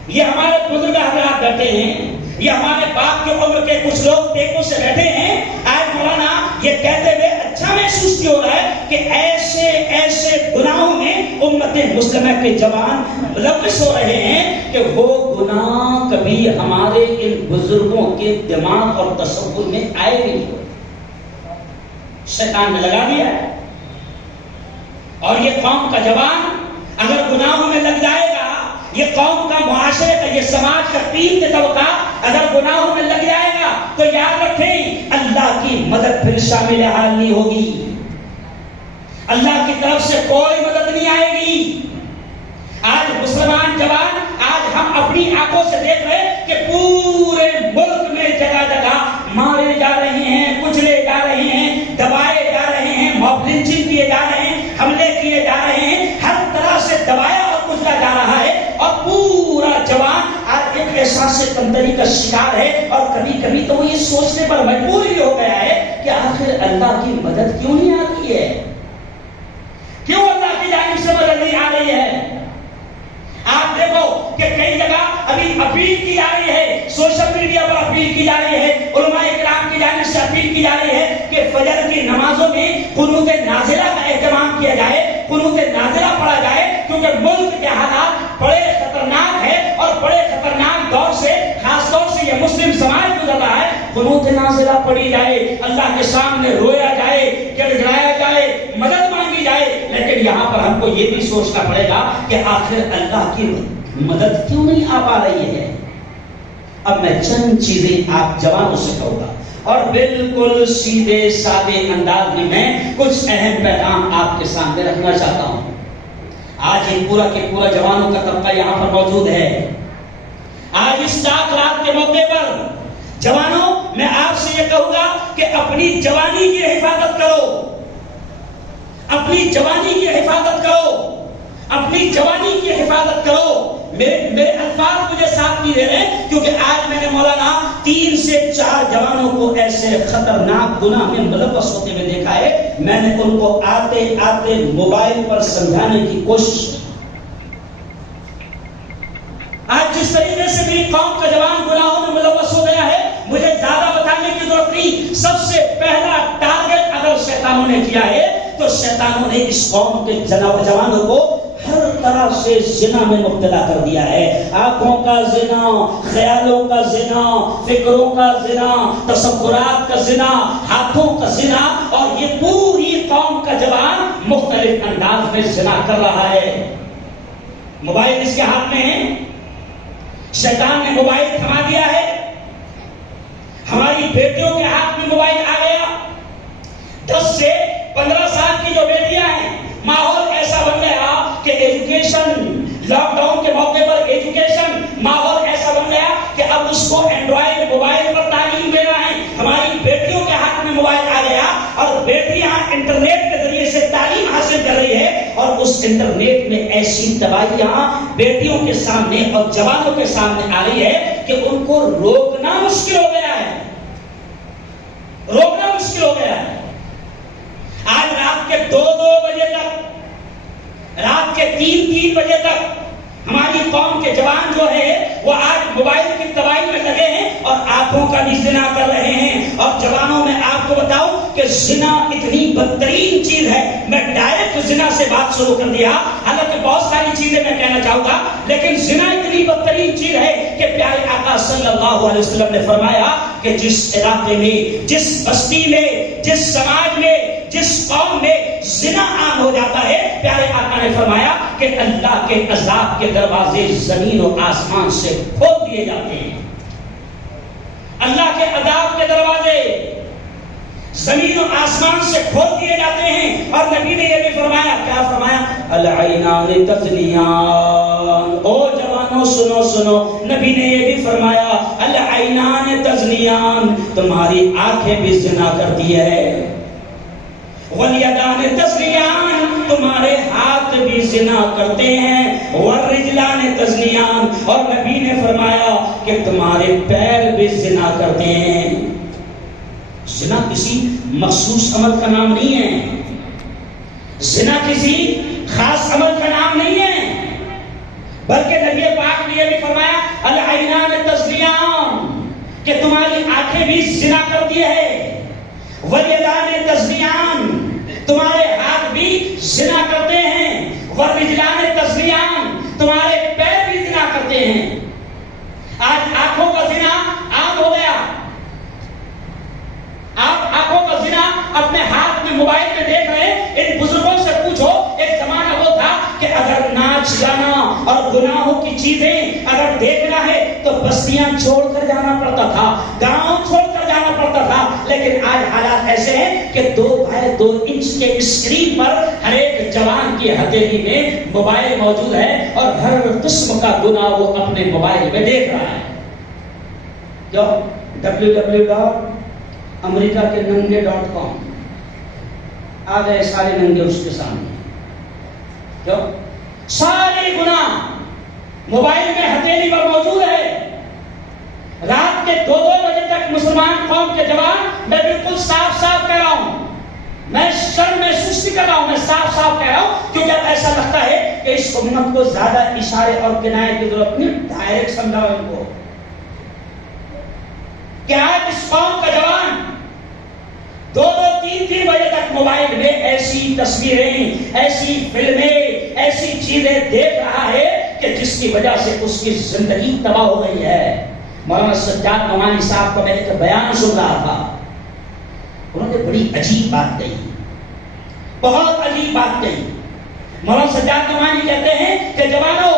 یہ ہمارے بزرگ حضرات بیٹھے ہیں، یہ ہمارے باپ کے عمر کے کچھ لوگ ٹیکوں سے بیٹھے ہیں، آج مولانا یہ کہتے ہوئے اچھا محسوس کیوں ہو رہا ہے کہ ایسے گناہوں میں امت مسلمہ کے جوان ملوث ہو رہے ہیں کہ وہ گناہ کبھی ہمارے ان بزرگوں کے دماغ اور تصور میں آئے بھی نہیں، شیطان نے لگا دیا ہے۔ اور یہ قوم کا جوان اگر گناہوں میں لگ جائے گا، یہ قوم کا، معاشرے کا، یہ سماج کا قیمتی طبقہ اگر گناہوں میں لگ جائے گا تو یاد رکھیں اللہ کی مدد پھر شامل حال نہیں ہوگی، اللہ کی طرف سے کوئی مدد نہیں آئے گی۔ آج مسلمان جوان، آج ہم اپنی آنکھوں سے دیکھ رہے ہیں کہ پورے ملک میں جگہ جگہ مارے جا رہے ہیں، کچلے جا رہے ہیں، دبائے جا رہے ہیں، موب لنچنگ کیے جا رہے ہیں، حملے کیے جا رہے ہیں، ہر طرح سے دبایا اور کچلا جا رہا ہے اور پورا جوان آج ایک احساس کمتری کا شکار ہے۔ اور کبھی کبھی تو وہ یہ سوچنے پر مجبور ہی ہو گیا ہے کہ آخر اللہ کی مدد کیوں نہیں آتی ہے، کیوں اللہ کی جانب سے مدد نہیں آ رہی ہے۔ آپ دیکھو کہ کئی جگہ ابھی اپیل کی جا رہی ہے، سوشل میڈیا پر اپیل کی جا رہی ہے، علماء کرام کی جانب سے اپیل کی جا رہی ہے کہ فجر کی نمازوں میں قنوت نازلہ کا اہتمام کیا جائے، قنوت نازلہ پڑھا جائے، کیونکہ ملک کے حالات بڑے خطرناک ہیں اور بڑے خطرناک دور سے خاص طور سے یہ مسلم سماج گزر رہا ہے۔ قنوت نازلہ پڑھی جائے، اللہ کے سامنے رویا جائے، گڑگڑایا جائے، مدد مانگی جائے، لیکن یہاں پر ہم کو یہ بھی سوچنا پڑے گا کہ آخر اللہ کی مدد کیوں نہیں آ پا رہی ہے۔ اب میں چند چیزیں آپ جوانوں سے کہوں گا اور بالکل سیدھے سادے انداز میں میں کچھ اہم پیغام آپ کے سامنے رکھنا چاہتا ہوں۔ آج یہ پورا کے پورا جوانوں کا طبقہ یہاں پر موجود ہے۔ آج اس ڈاک رات کے موقع پر جوانوں، میں آپ سے یہ کہوں گا کہ اپنی جوانی کی حفاظت کرو، اپنی جوانی کی حفاظت کرو، اپنی جوانی کی حفاظت کرو۔ میرے الفاظ مجھے ساتھ نہیں دے رہے کیونکہ آج میں نے مولانا 3 سے 4 جوانوں کو ایسے خطرناک گناہ میں ملوث ہوتے ہوئے دیکھا ہے، میں نے ان کو آتے آتے موبائل پر سمجھانے کی کوشش کی، آج جس طریقے سے میری قوم کا جوان گناہوں میں ملوث ہو گیا ہے، مجھے زیادہ بتانے کی ضرورت نہیں، سب سے پہلا ٹارگٹ اگر شیطانوں نے کیا ہے تو شیطانوں نے اس قوم کے جوانوں کو ہر طرح سے زنا میں مبتلا کر دیا ہے۔ آنکھوں کا زنا، خیالوں کا زنا، فکروں کا زنا، تصورات کا زنا، ہاتھوں کا زنا، اور یہ پوری قوم کا جوان مختلف انداز میں زنا کر رہا ہے۔ موبائل اس کے ہاتھ میں ہے، شیطان نے موبائل تھما دیا ہے، ہماری بیٹیوں کے ہاتھ میں موبائل آ گیا۔ 10 سے 15 سال کی جو بیٹیاں ہیں، ماحول ایسا بن گیا کہ ایجوکیشن، لاک ڈاؤن کے موقع پر ایجوکیشن، ماحول ایسا بن گیا کہ اب اس کو اینڈرائڈ موبائل پر تعلیم دینا ہے۔ ہماری بیٹیوں کے ہاتھ میں موبائل آ گیا اور بیٹیاں انٹرنیٹ کے ذریعے سے تعلیم حاصل کر رہی ہے، اور اس انٹرنیٹ میں ایسی تباہیاں بیٹیوں کے سامنے اور جوانوں کے سامنے آ رہی ہے کہ ان کو روکنا مشکل ہو گیا ہے، روکنا مشکل ہو گیا ہے۔ آج رات کے 2 بجے تک، رات کے 3 بجے تک ہماری قوم کے جوان جو ہے وہ آج موبائل کی تباہی میں لگے ہیں اور آنکھوں کا بھی زنا کر رہے ہیں۔ اور جوانوں میں آپ کو بتاؤں کہ زنا اتنی بدترین چیز ہے، میں ڈائریکٹ زنا سے بات شروع کر دیا، حالانکہ بہت ساری چیزیں میں کہنا چاہوں گا، لیکن زنا اتنی بدترین چیز ہے کہ پیارے آقا صلی اللہ علیہ وسلم نے فرمایا کہ جس علاقے میں، جس بستی میں، جس سماج میں، جس قوم میں زنا عام ہو جاتا ہے، پیارے آقا نے فرمایا کہ اللہ کے عذاب کے دروازے زمین و آسمان سے کھول دیے جاتے ہیں۔ اللہ کے عذاب کے دروازے زمین و آسمان سے کھول دیے جاتے ہیں۔ اور نبی نے یہ بھی فرمایا، کیا فرمایا؟ العینان تزنیان، او جوانوں سنو سنو، نبی نے یہ بھی فرمایا العینان تزنیان، تمہاری آنکھیں بھی زنا کرتی ہے، والیدان تزنیان، تمہارے ہاتھ بھی زنا کرتے ہیں، والرجلان تزنیان، اور نبی نے فرمایا کہ تمہارے پیر بھی زنا کرتے ہیں۔ زنا کسی مخصوص عمل کا نام نہیں ہے، زنا کسی خاص عمل کا نام نہیں ہے، بلکہ نبی پاک نے یہ بھی فرمایا العینان تزنیان، کہ تمہاری آنکھیں بھی زنا کرتی ہے، والیدان تزنیان، تمہارے ہاتھ بھی زنا کرتے ہیں، والرجلان تزنیان، تمہارے پیر بھی زنا کرتے ہیں۔ آج آنکھوں کا زنا عام ہو گیا، آپ آنکھوں کا زنا اپنے ہاتھ میں موبائل میں دیکھ رہے ہیں۔ ان بزرگوں سے پوچھو، ایک زمانہ وہ تھا کہ اگر ناچ گانا اور گناہوں کی چیزیں اگر دیکھنا ہے تو بستیاں چھوڑ کر جانا پڑتا تھا، گاؤں چھوڑ کر جانا پڑتا تھا، لیکن آج حالات ایسے ہیں کہ 2x2 انچ کے اسکرین پر ہر ایک جوان کی ہتھیلی میں موبائل موجود ہے اور ہر قسم کا گناہ وہ اپنے موبائل میں دیکھ رہا ہے۔ جو امریکہ کے ننگے.com آ گئے سارے ننگے اس کے سامنے، جو سارے گناہ موبائل میں ہتھیلی پر موجود ہے۔ رات کے 2 بجے تک مسلمان قوم کے جوان، میں بالکل صاف صاف کہہ رہا ہوں، میں شرم محسوس نہیں کر رہا ہوں، میں صاف صاف کہہ رہا ہوں، کیونکہ اب ایسا لگتا ہے کہ اس امت کو زیادہ اشارے اور کنایے کی ضرورت نہیں، ڈائریکٹ سمجھاؤ ان کو کہ آج اس قوم کا جوان 2-3 بجے تک موبائل میں ایسی تصویریں، ایسی فلمیں، ایسی چیزیں دیکھ رہا ہے کہ جس کی وجہ سے اس کی زندگی تباہ ہو گئی ہے۔ مولانا سجاد نعمانی صاحب کا میں ایک بیان سن رہا تھا، انہوں نے بڑی عجیب بات کہی، بہت عجیب بات کہی۔ مولانا سجاد نعمانی کہتے ہیں کہ جوانوں،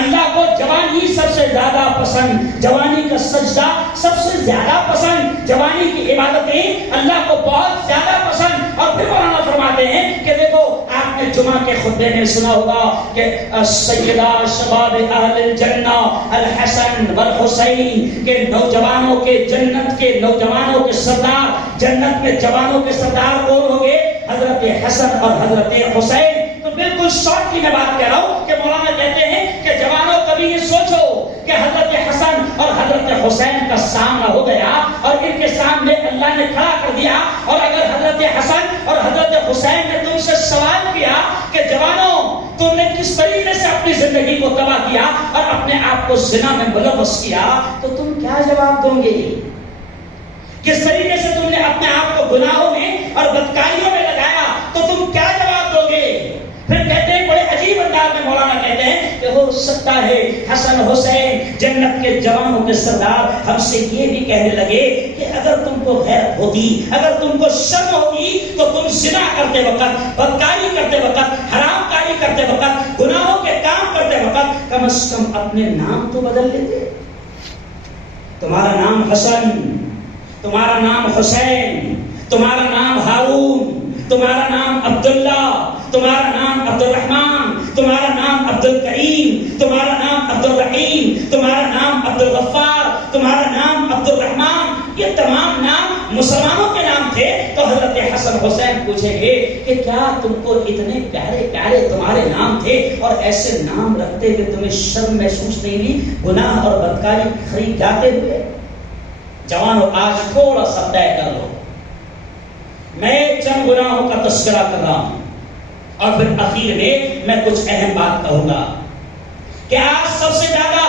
اللہ کو جوانی سب سے زیادہ پسند، جوانی کا سجدہ سب سے زیادہ پسند، جوانی کی عبادتیں اللہ کو بہت زیادہ پسند۔ اور پھر مولانا فرماتے ہیں کہ دیکھو، آپ نے جمعہ کے خطبے میں سنا ہوگا کہ سیدہ شباب اہل الجنہ الحسن والحسین، کہ نوجوانوں کے جنت کے نوجوانوں کے سردار، جنت میں جوانوں کے سردار کون ہوں گے؟ حضرت حسن اور حضرت حسین۔ تو بالکل شارٹ کی میں بات کہہ رہا ہوں کہ مولانا کہتے ہیں کہ جوانوں کبھی یہ سوچو کہ حضرت حسن اور حضرت حسین کا سامنا ہو گیا اور ان کے سامنے اللہ نے کھڑا کر دیا، اور اگر حضرت حسن اور حضرت حسین نے تم سے سوال کیا کہ جوانوں تم نے کس طریقے سے اپنی زندگی کو تباہ کیا اور اپنے آپ کو زنا میں ملوث کیا تو تم کیا جواب دو گے؟ کس طریقے سے تم نے اپنے آپ کو گناہوں میں اور بدکاریوں میں لگایا تو تم کیا جواب دو گے؟ پھر کہتے ہیں بڑے عجیب انداز میں مولانا کہتے ہیں کہ ہو سکتا ہے حسن حسین جنت کے جوانوں کے سردار ہم سے یہ بھی کہنے لگے کہ اگر تم کو غیرت ہوتی، اگر تم کو شرم ہوتی تو تم زنا کرتے وقت، بدکاری کرتے وقت، حرام کاری کرتے وقت، گناہوں کے کام کرتے وقت کم از کم اپنے نام تو بدل لیتے۔ تمہارا نام حسن، تمہارا نام حسین، تمہارا نام ہارون، تمہارا نام عبداللہ، تمہارا نام عبد الرحمن، تمہارا نام عبد الکریم، تمہارا نام عبد الرحیم، تمہارا نام عبد الغفار، تمہارا نام عبد الرحمن، یہ تمام نام مسلمانوں کے نام تھے۔ تو حضرت حسن حسین پوچھیں گے کہ کیا تم کو اتنے پیارے پیارے تمہارے نام تھے اور ایسے نام رکھتے ہوئے تمہیں شرم محسوس نہیں ہوئی گناہ اور بدکاری خرید جاتے ہوئے؟ جوانوں آج تھوڑا سا طے کر لو، میں چند گناہوں کا تذکرہ کر رہا ہوں اور پھر اخیر میں کچھ اہم بات کہوں گا کہ آج سب سے زیادہ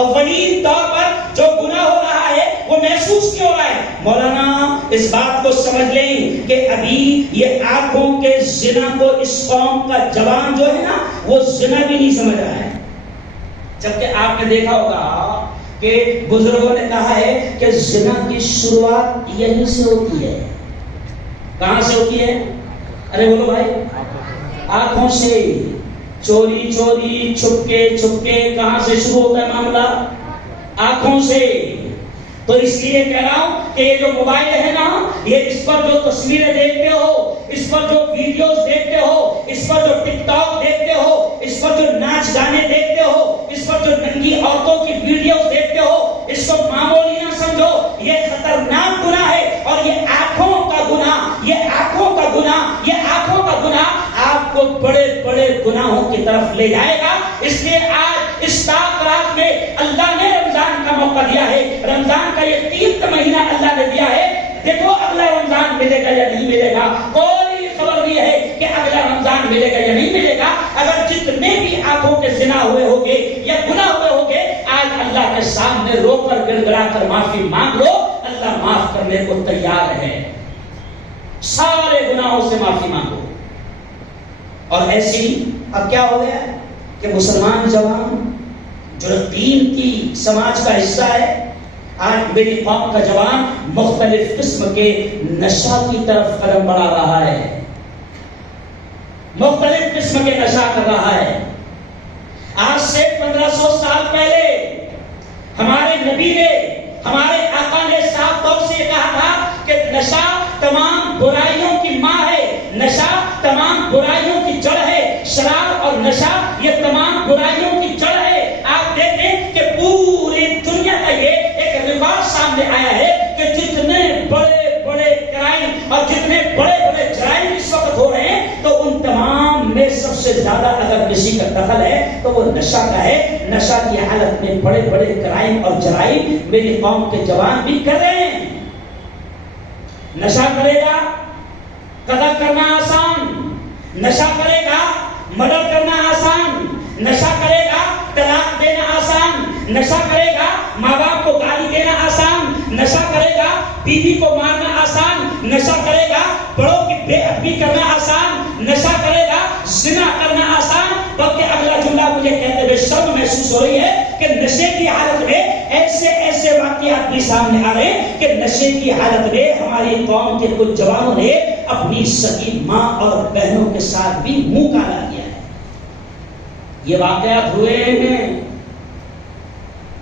اولین طور پر جو گناہ ہو رہا ہے وہ محسوس کیوں ہو رہا ہے؟ مولانا اس بات کو سمجھ لیں کہ ابھی یہ آنکھوں کے زنا کو اس قوم کا جوان جو ہے نا وہ زنا بھی نہیں سمجھ رہا ہے، جبکہ آپ نے دیکھا ہوگا کہ بزرگوں نے کہا ہے کہ زنا کی شروعات یہیں سے ہوتی ہے۔ کہاں سے ہوتی ہے؟ ارے بولو بھائی، آنکھوں سے، چوری چوری چھپکے چھپکے کہاں سے شروع ہوتا ہے معاملہ؟ آنکھوں سے۔ تو اس لیے کہہ رہا ہوں کہ یہ جو موبائل ہے نا، یہ اس پر جو تصویریں دیکھتے ہو، اس پر جو ویڈیوز دیکھتے ہو، اس پر جو ٹک ٹاک دیکھتے ہو، اس پر جو ناچ گانے دیکھتے ہو، اس پر جو ننگی عورتوں کی ویڈیوز دیکھتے ہو، اس کو معمولی نہ سمجھو، یہ خطرناک گناہ ہے۔ اور یہ آنکھوں کا گناہ، یہ آنکھوں کا گناہ، یہ آنکھوں کا گناہ آپ کو بڑے بڑے گناہوں کی طرف لے جائے گا۔ اس لیے آج اس پاک رات میں اللہ نے رمضان کا موقع دیا ہے، رمضان کا یہ 3 مہینہ اللہ نے دیا ہے۔ دیکھو اگلا رمضان ملے گا یا نہیں ملے گا، کوئی خبر نہیں ہے کہ اگلا رمضان ملے گا یا نہیں ملے گا۔ اگر جتنے بھی آنکھوں کے زنا ہوئے ہوگے یا گناہ ہوئے ہوگے، آج اللہ کے سامنے رو کر گڑ گڑا کر معافی مانگ لو، اللہ معاف کرنے کو تیار ہے۔ سارے گناہوں سے معافی مانگو۔ اور ایسے ہی اب کیا ہو گیا کہ مسلمان جوان جو دین کی سماج کا حصہ ہے، آج میری قوم کا جوان مختلف قسم کے نشہ کی طرف قدم بڑھا رہا ہے، مختلف قسم کے نشہ کر رہا ہے۔ آج سے 1500 سال پہلے ہمارے نبی نے، ہمارے آقا نے صاف طور سے کہا تھا کہ نشہ تمام برائیوں کی ماں ہے، نشہ تمام برائیوں کی جڑ ہے، شراب اور نشہ یہ تمام برائیوں کی جڑ ہے۔ آپ دیکھیں کہ پوری دنیا کا یہ ایک ریکارڈ سامنے آیا ہے کہ جتنے بڑے بڑے کرائم اور جتنے بڑے بڑے جرائم اس وقت ہو رہے ہیں تو ان تمام میں سب سے زیادہ اگر کسی کا دخل ہے تو وہ نشہ کا ہے۔ نشہ کی حالت میں بڑے بڑے کرائم اور جرائم میری قوم کے جوان بھی کر رہے ہیں۔ نشہ کرے گا قتل کرنا آسان، نشہ کرے گا مرڈر کرنا آسان، نشہ کرے گا طلاق دینا آسان، نشہ کرے گا ماں باپ کو گالی دینا آسان، نشہ کرے گا بیوی کو مارنا آسان، نشہ کرے گا بڑوں کی بے ادبی کرنا آسان، نشہ کرے گا زنا کرنا آسان۔ بلکہ اگلا جملہ مجھے کہتے ہوئے شرم محسوس ہو رہی ہے کہ نشے کی حالت میں ایسے ایسے واقعات بھی سامنے آ رہے ہیں کہ نشے کی حالت میں ہماری قوم کے کچھ جوانوں نے اپنی سگی ماں اور بہنوں کے ساتھ بھی منہ کالا کیا ہے۔ یہ واقعات ہوئے ہیں،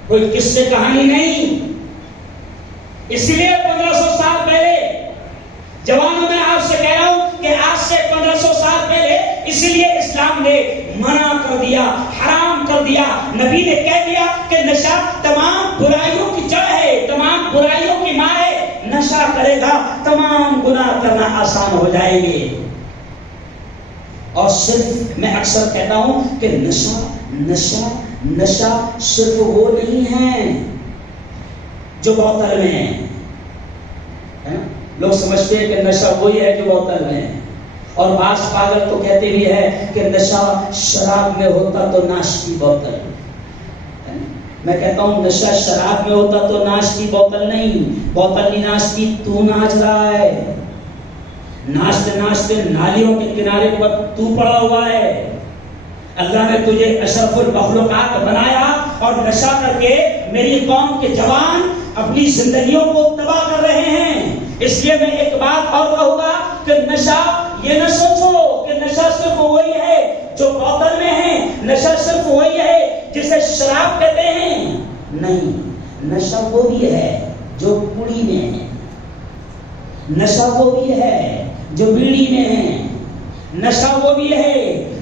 کوئی قصے کہانی نہیں۔ اس لیے 1500 سال پہلے جوانوں میں آپ سے کہہ رہا ہوں کہ آج سے 1500 سال پہلے اس لیے اسلام نے منع کر دیا، حرام کر دیا۔ نبی نے کہہ دیا کہ نشہ تمام برائیوں کی جڑ ہے، تمام برائیوں کی ماں ہے۔ نشہ کرے گا تمام گناہ کرنا آسان ہو جائیں گے۔ اور صرف میں اکثر کہتا ہوں کہ نشہ نشہ نشہ صرف وہ نہیں ہے جو بوتل میں ہے۔ لوگ سمجھتے ہیں کہ نشہ وہی ہے جو بوتل میں ہے، اور بعض پاگل تو کہتے بھی ہے کہ نشہ شراب میں ہوتا تو ناش کی بوتل۔ میں کہتا ہوں نشہ شراب میں ہوتا تو ناچتی بوتل نہیں ناچتی، تو ناچ رہا ہے، ناچتے ناچتے نالیوں کے کنارے پر تو پڑا ہوا ہے۔ اللہ نے تجھے اشرف المخلوقات بنایا اور نشہ کر کے میری قوم کے جوان اپنی زندگیوں کو تباہ کر رہے ہیں۔ اس لیے میں ایک بات اور کہوں گا کہ نشہ، یہ نہ سوچو کہ نشہ صرف وہی ہے جو بوتل میں ہے، نشہ صرف وہی ہے جسے شراب کہتے ہیں، نہیں، نشہ وہ بھی ہے جو پوڑی میں ہے، نشہ وہ بھی ہے جو بیڑی میں ہے، نشہ وہ بھی ہے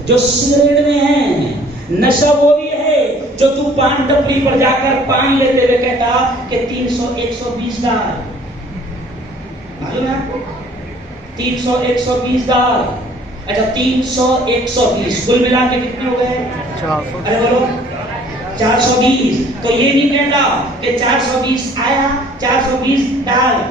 جو سگریٹ میں ہے، نشہ وہ بھی ہے جو تو پان ٹپری پر جا کر پان لیتے ہوئے کہتا کہ 300 120 ڈال، معلوم ہے آپ کو 300 120 ڈال، اچھا 300 120 کل ملا کے کتنے ہو گئے؟ 400۔ ارے بولو 420۔ تو یہ نہیں کہتا کہ 420 آیا 420 ڈال۔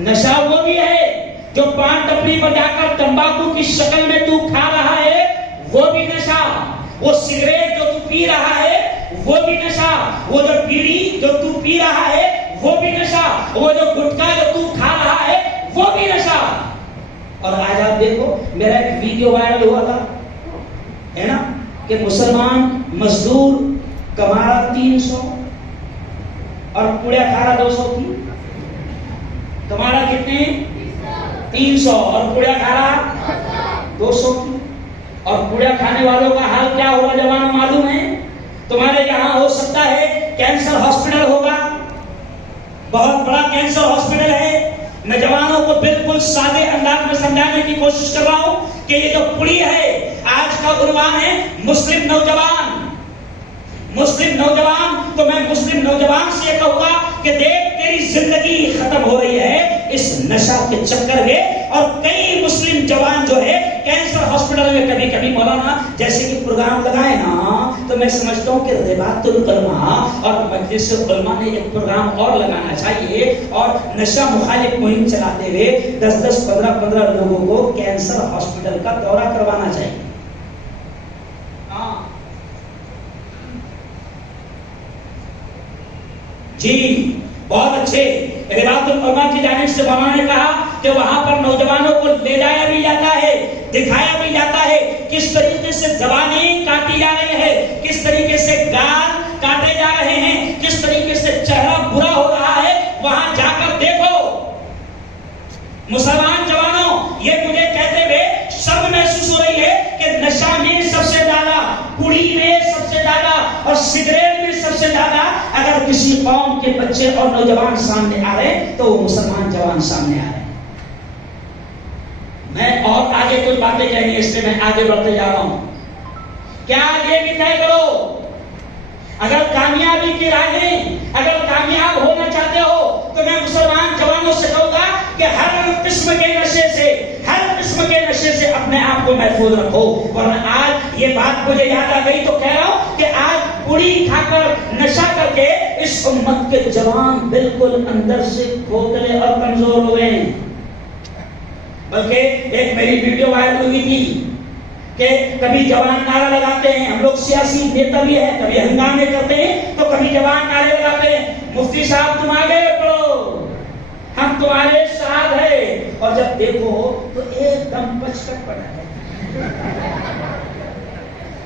نشہ وہ بھی ہے جو پان ٹپری پر جا کر تمباکو کی شکل میں تو کھا رہا ہے، وہ بھی نشہ، وہ سگریٹ جو تو پی رہا ہے وہ بھی نشہ، وہ جو بیڑی جو تو پی رہا ہے وہ بھی نشہ، وہ جو گٹکا جو تو کھا رہا ہے وہ بھی نشہ۔ اور آج آپ دیکھو میرا ایک ویڈیو وائرل ہوا تھا ہے نا کہ مسلمان مزدور کما رہا 300 اور کوڑیا کھا رہا 200 کی، کما رہا کتنے؟ 300 اور کوڑیا کھا رہا 200 کی۔ اور کوڑیا کھانے والوں کا حال کیا ہوگا جوانوں معلوم ہے؟ تمہارے یہاں ہو سکتا ہے کینسر ہاسپٹل ہوگا، بہت بڑا کینسر ہاسپٹل ہے۔ میں جوانوں کو بالکل سادے انداز میں سمجھانے کی کوشش کر رہا ہوں کہ یہ جو پڑی ہے، آج کا عنوان ہے مسلم نوجوان، مسلم نوجوان۔ تو میں مسلم نوجوان سے یہ کہوں گا کہ دیکھ تیری زندگی ختم ہو رہی ہے اس نشہ کے چکر میں، اور کئی مسلم جوان جو ہے کینسر ہاسپٹل میں کبھی کبھی مولانا جیسے کہ پروگرام لگائے نا، تو میں سمجھتا ہوں کہ رباط العلماء اور مجلس علماء نے ایک پروگرام اور لگانا چاہیے اور نشہ مخالف مہم چلاتے ہوئے 10 15 لوگوں کو کینسر ہاسپٹل کا دورہ کروانا چاہیے۔ جی بہت اچھے، رباط العلماء کی جانب سے مولانا نے کہا کہ وہاں پر نوجوانوں کو لے جایا بھی جاتا ہے، دکھایا بھی جاتا ہے کس طریقے سے زبانیں کاٹی جا رہی ہے، کس طریقے سے گال کاٹے جا رہے ہیں، کس طریقے سے چہرہ برا ہو رہا ہے، وہاں جا کر دیکھو۔ مسلمان جوانوں، یہ مجھے کہتے ہوئے شرم محسوس ہو رہی ہے کہ نشہ میں سب سے زیادہ، پوڑی میں سب سے زیادہ اور سگریٹ میں سب سے زیادہ اگر کسی قوم کے بچے اور نوجوان سامنے آ رہے ہیں تو وہ مسلمان جوان سامنے آ رہے ہیں۔ میں اور آگے کچھ باتیں کہنی ہے، اس لیے میں آگے بڑھتے جا رہا ہوں۔ کیا یہ بھی طے کرو، اگر کامیابی کی راہیں، اگر کامیاب ہونا چاہتے ہو تو میں مسلمان جوانوں سے کہوں گا کہ ہر قسم کے نشے سے، ہر قسم کے نشے سے اپنے آپ کو محفوظ رکھو۔ ورنہ آج یہ بات مجھے یاد آ گئی تو کہہ رہا ہوں کہ آج پوڑی کھا کر نشہ کر کے اس امت کے جوان بالکل اندر سے کھوکھلے اور کمزور ہوئے ہیں۔ بلکہ ایک میری ویڈیو وائرل ہوئی تھی کہ کبھی جوان نعرہ لگاتے ہیں، ہم لوگ سیاسی نیتا بھی ہیں، کبھی ہنگامے کرتے ہیں تو کبھی جوان نعرے لگاتے ہیں، مفتی صاحب تم آگے پڑھو، ہم تمہارے ساتھ ہیں، اور جب دیکھو تو ایک دم پچکٹ پڑا ہے۔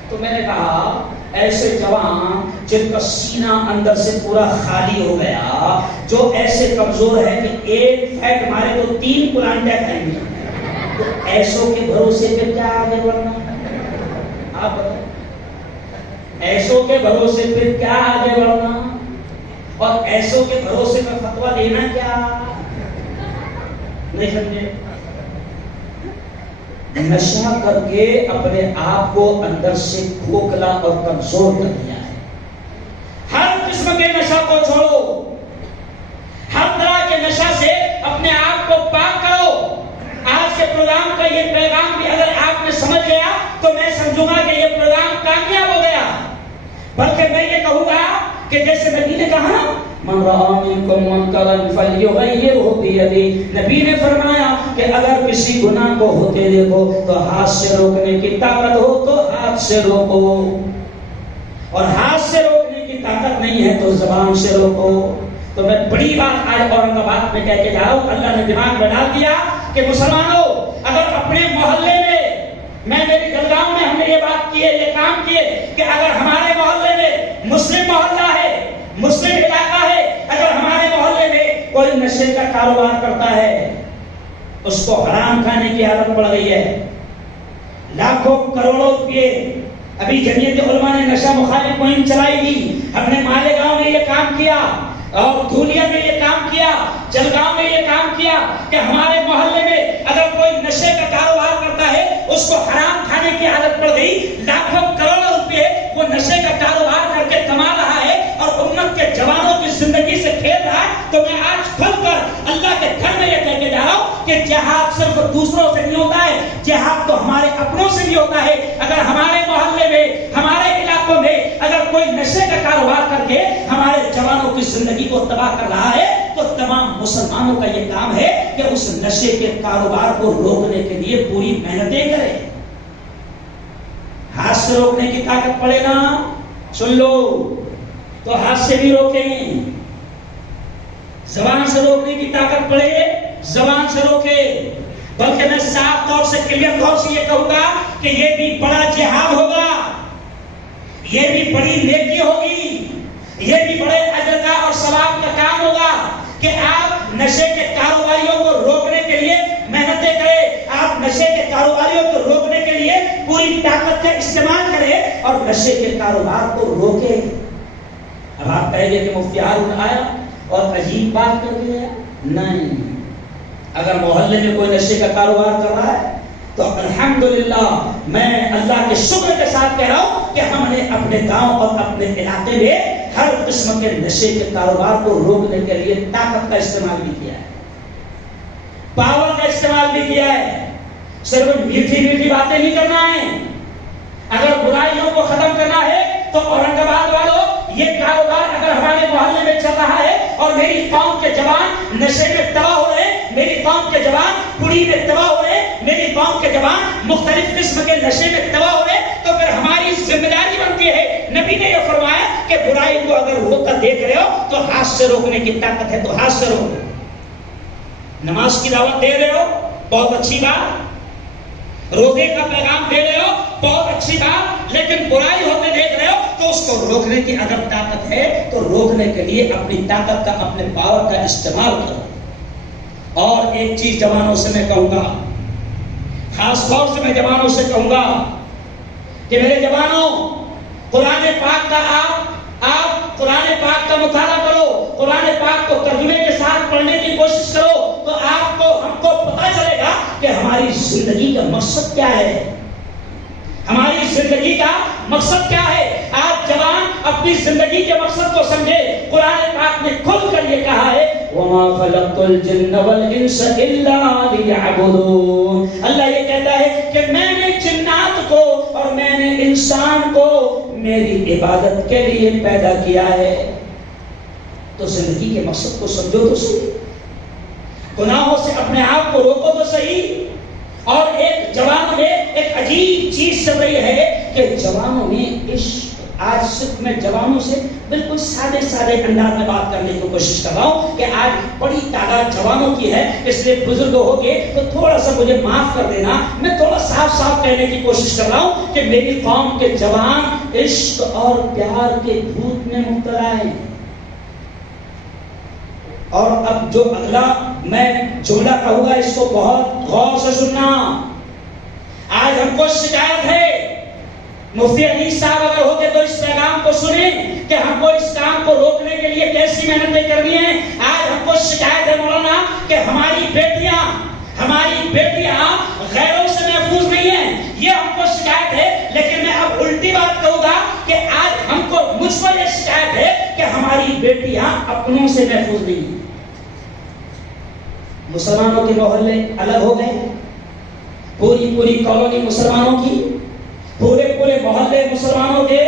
تو میں نے کہا ایسے جوان جن کا سینہ اندر سے پورا خالی ہو گیا، جو ایسے کمزور ہے کہ ایک فیٹ مارے تو 3 قرآن ٹیک آئیں گے، تو ایسوں کے بھروسے پہ کیا آگے بڑھنا؟ آپ بتائیں، ایسوں کے بھروسے پہ کیا آگے بڑھنا اور ایسوں کے بھروسے پہ فتویٰ دینا کیا؟ نہیں سمجھے؟ نشہ کر کے اپنے آپ کو اندر سے کھوکھلا اور کمزور کر دیا ہے۔ ہر قسم کے نشہ کو چھوڑو، ہر طرح کے نشہ سے اپنے آپ کو پاک کرو۔ آج کے پروگرام کا یہ پیغام بھی اگر آپ نے سمجھ گیا تو میں سمجھوں گا کہ یہ پروگرام کامیاب ہو گیا۔ بلکہ میں یہ کہوں گا کہ جیسے نبی نے کہا من رأى منكم منکرا فلیغیرہ بیدہ، نبی نے فرمایا کہ اگر کسی گناہ کو ہوتے دیکھو تو ہاتھ سے روکنے کی طاقت ہو تو ہاتھ سے روکو۔ زبان سے روکو. تو میں بڑی بات آج اورنگ آباد میں کہہ کے جا رہا ہوں. اللہ نے دماغ میں ڈال دیا کہ مسلمانوں اگر اپنے محلے میں میری جلگاؤں میں ہم نے یہ بات کی ہے, یہ کام کیے کہ اگر ہمارے محلے میں مسلم محلہ ہے, مسلم علاقہ ہے, اگر ہمارے محلے میں کوئی نشے کا کاروبار کرتا ہے, اس کو حرام کھانے کی عادت پڑ گئی ہے. لاکھوں کروڑوں روپے ابھی جمعیت علماء نے نشہ مخالف مہم چلائی تھی. ہم نے مالیگاؤں میں یہ کام کیا اور دھولیا میں یہ کام کیا, جلگاؤں میں یہ کام کیا کہ ہمارے محلے میں اگر کوئی نشے کا کاروبار کرتا ہے, اس کو حرام کھانے کی عادت پڑ گئی, لاکھوں کروڑوں روپے وہ نشے کا کاروبار کر کے کما رہا ہے اور امت کے جوانوں کی زندگی سے کھیل رہا ہے. تو میں آج کھل کر اللہ کے گھر میں یہ کہہ کے جا رہا ہوں کہ جہاد صرف دوسروں سے نہیں ہوتا ہے, جہاد تو ہمارے اپنوں سے بھی ہوتا ہے. اگر ہمارے محلے میں, ہمارے علاقوں میں اگر کوئی نشے کا کاروبار کر کے ہمارے جوانوں کی زندگی کو تباہ کر رہا ہے, تو تمام مسلمانوں کا یہ کام ہے کہ اس نشے کے کاروبار کو روکنے کے لیے پوری محنتیں کریں. ہاتھ سے روکنے کی طاقت پڑے نا, سن لو, تو ہاتھ سے بھی روکیں. زبان سے روکنے کی طاقت پڑے, زبان سے روکے. بلکہ میں صاف طور سے, کلیئر طور سے یہ کہوں گا کہ یہ بھی بڑا جہاد ہوگا, یہ بھی بڑی نیکی ہوگی, یہ بھی بڑے اجر کا اور ثواب کا کام ہوگا کہ آپ نشے کے کاروباریوں کو روکنے کے لیے محنتیں کریں, آپ نشے کے کاروباریوں کو روکنے کے لیے پوری طاقت کا استعمال کریں اور نشے کے کاروبار کو روکیں. اب آپ کہیں گے کہ مفتی ہارون آیا اور عجیب بات کر کے گیا. نہیں, اگر محلے میں کوئی نشے کا کاروبار کر رہا ہے تو الحمدللہ میں اللہ کے شکر کے ساتھ کہہ رہا ہوں کہ ہم نے اپنے گاؤں اور اپنے علاقے میں ہر قسم کے نشے کے کاروبار کو روکنے کے لیے طاقت کا استعمال بھی کیا ہے, پاور کا استعمال بھی کیا ہے. صرف میٹھی میٹھی باتیں نہیں کرنا ہے. اگر برائیوں کو ختم کرنا ہے تو اورنگ آباد والوں, یہ کاروبار اگر ہمارے محلے میں چل رہا ہے اور میری قوم کے جوان نشے میں تباہ ہو رہے ہیں, میری قوم کے جوان کڑی میں تباہ ہو رہے ہیں, میری قوم کے جوان مختلف قسم کے نشے میں تباہ ہو رہے ہیں, تو پھر ہماری ذمہ داری بنتی ہے. نبی نے یہ فرمایا کہ برائی کو اگر ہوتا دیکھ رہے ہو تو ہاتھ سے روکنے کی طاقت ہے تو ہاتھ سے روکو. نماز کی دعوت دے رہے ہو, بہت اچھی بات. روزے کا پیغام دے رہے ہو, بہت اچھی بات. لیکن برائی ہوتے دیکھ رہے ہو تو اس کو روکنے کی اگر طاقت ہے تو روکنے کے لیے اپنی طاقت کا, اپنے پاور کا استعمال کرو. اور ایک چیز جوانوں سے میں کہوں گا, خاص طور سے میں جوانوں سے کہوں گا کہ میرے جوانوں, قرآن پاک کا آپ قرآن پاک کا مطالعہ کرو, قرآن پاک کو ترجمے کے ساتھ پڑھنے کی کوشش کرو, تو آپ کو, ہم کو پتہ چلے گا کہ ہماری زندگی کا مقصد کیا ہے, ہماری زندگی کا مقصد کیا ہے. آپ جوان اپنی زندگی کے مقصد کو سمجھے. قرآن پاک نے کھل کر یہ کہا ہے وَمَا خَلَقْتُ الْجِنَّ وَالْإِنسَ إِلَّا لِيَعْبُدُونَ. اللہ یہ کہتا ہے کہ میں نے جنات کو اور میں نے انسان کو میری عبادت کے لیے پیدا کیا ہے. تو زندگی کے مقصد کو سمجھو تو صحیح, گناہوں سے اپنے آپ کو روکو تو صحیح. اور ایک جوانوں میں ایک عجیب چیز چل رہی ہے کہ جوانوں میں عشق. آج صرف میں جوانوں سے بالکل سادے انداز میں بات کرنے کی کوشش کر رہا ہوں کہ آج بڑی تعداد جوانوں کی ہے, اس لیے بزرگ ہو گئے تو تھوڑا سا مجھے معاف کر دینا. میں تھوڑا صاف کہنے کی کوشش کر رہا ہوں کہ میری قوم کے جوان عشق اور پیار کے بھوت میں مبتلا ہیں. اور اب جو اگلا میں جملہ کہوں گا اس کو بہت غور سے سننا. آج ہم کو شکایت ہے, مفتی عزیز صاحب اگر ہوتے تو اس پیغام کو سنیں کہ ہم کو اس کام کو روکنے کے لیے کیسی محنتیں کرنی ہیں. آج ہم کو شکایت ہے مولانا کہ ہماری بیٹیاں غیروں سے محفوظ نہیں ہیں, یہ ہم کو شکایت ہے. لیکن میں اب الٹی بات کہوں گا کہ آج ہم کو, مجھ پر یہ شکایت ہے کہ ہماری بیٹیاں اپنوں سے محفوظ نہیں ہیں. مسلمانوں کے محلے الگ ہو گئے, پوری کالونی مسلمانوں کی, پورے محلے مسلمانوں کے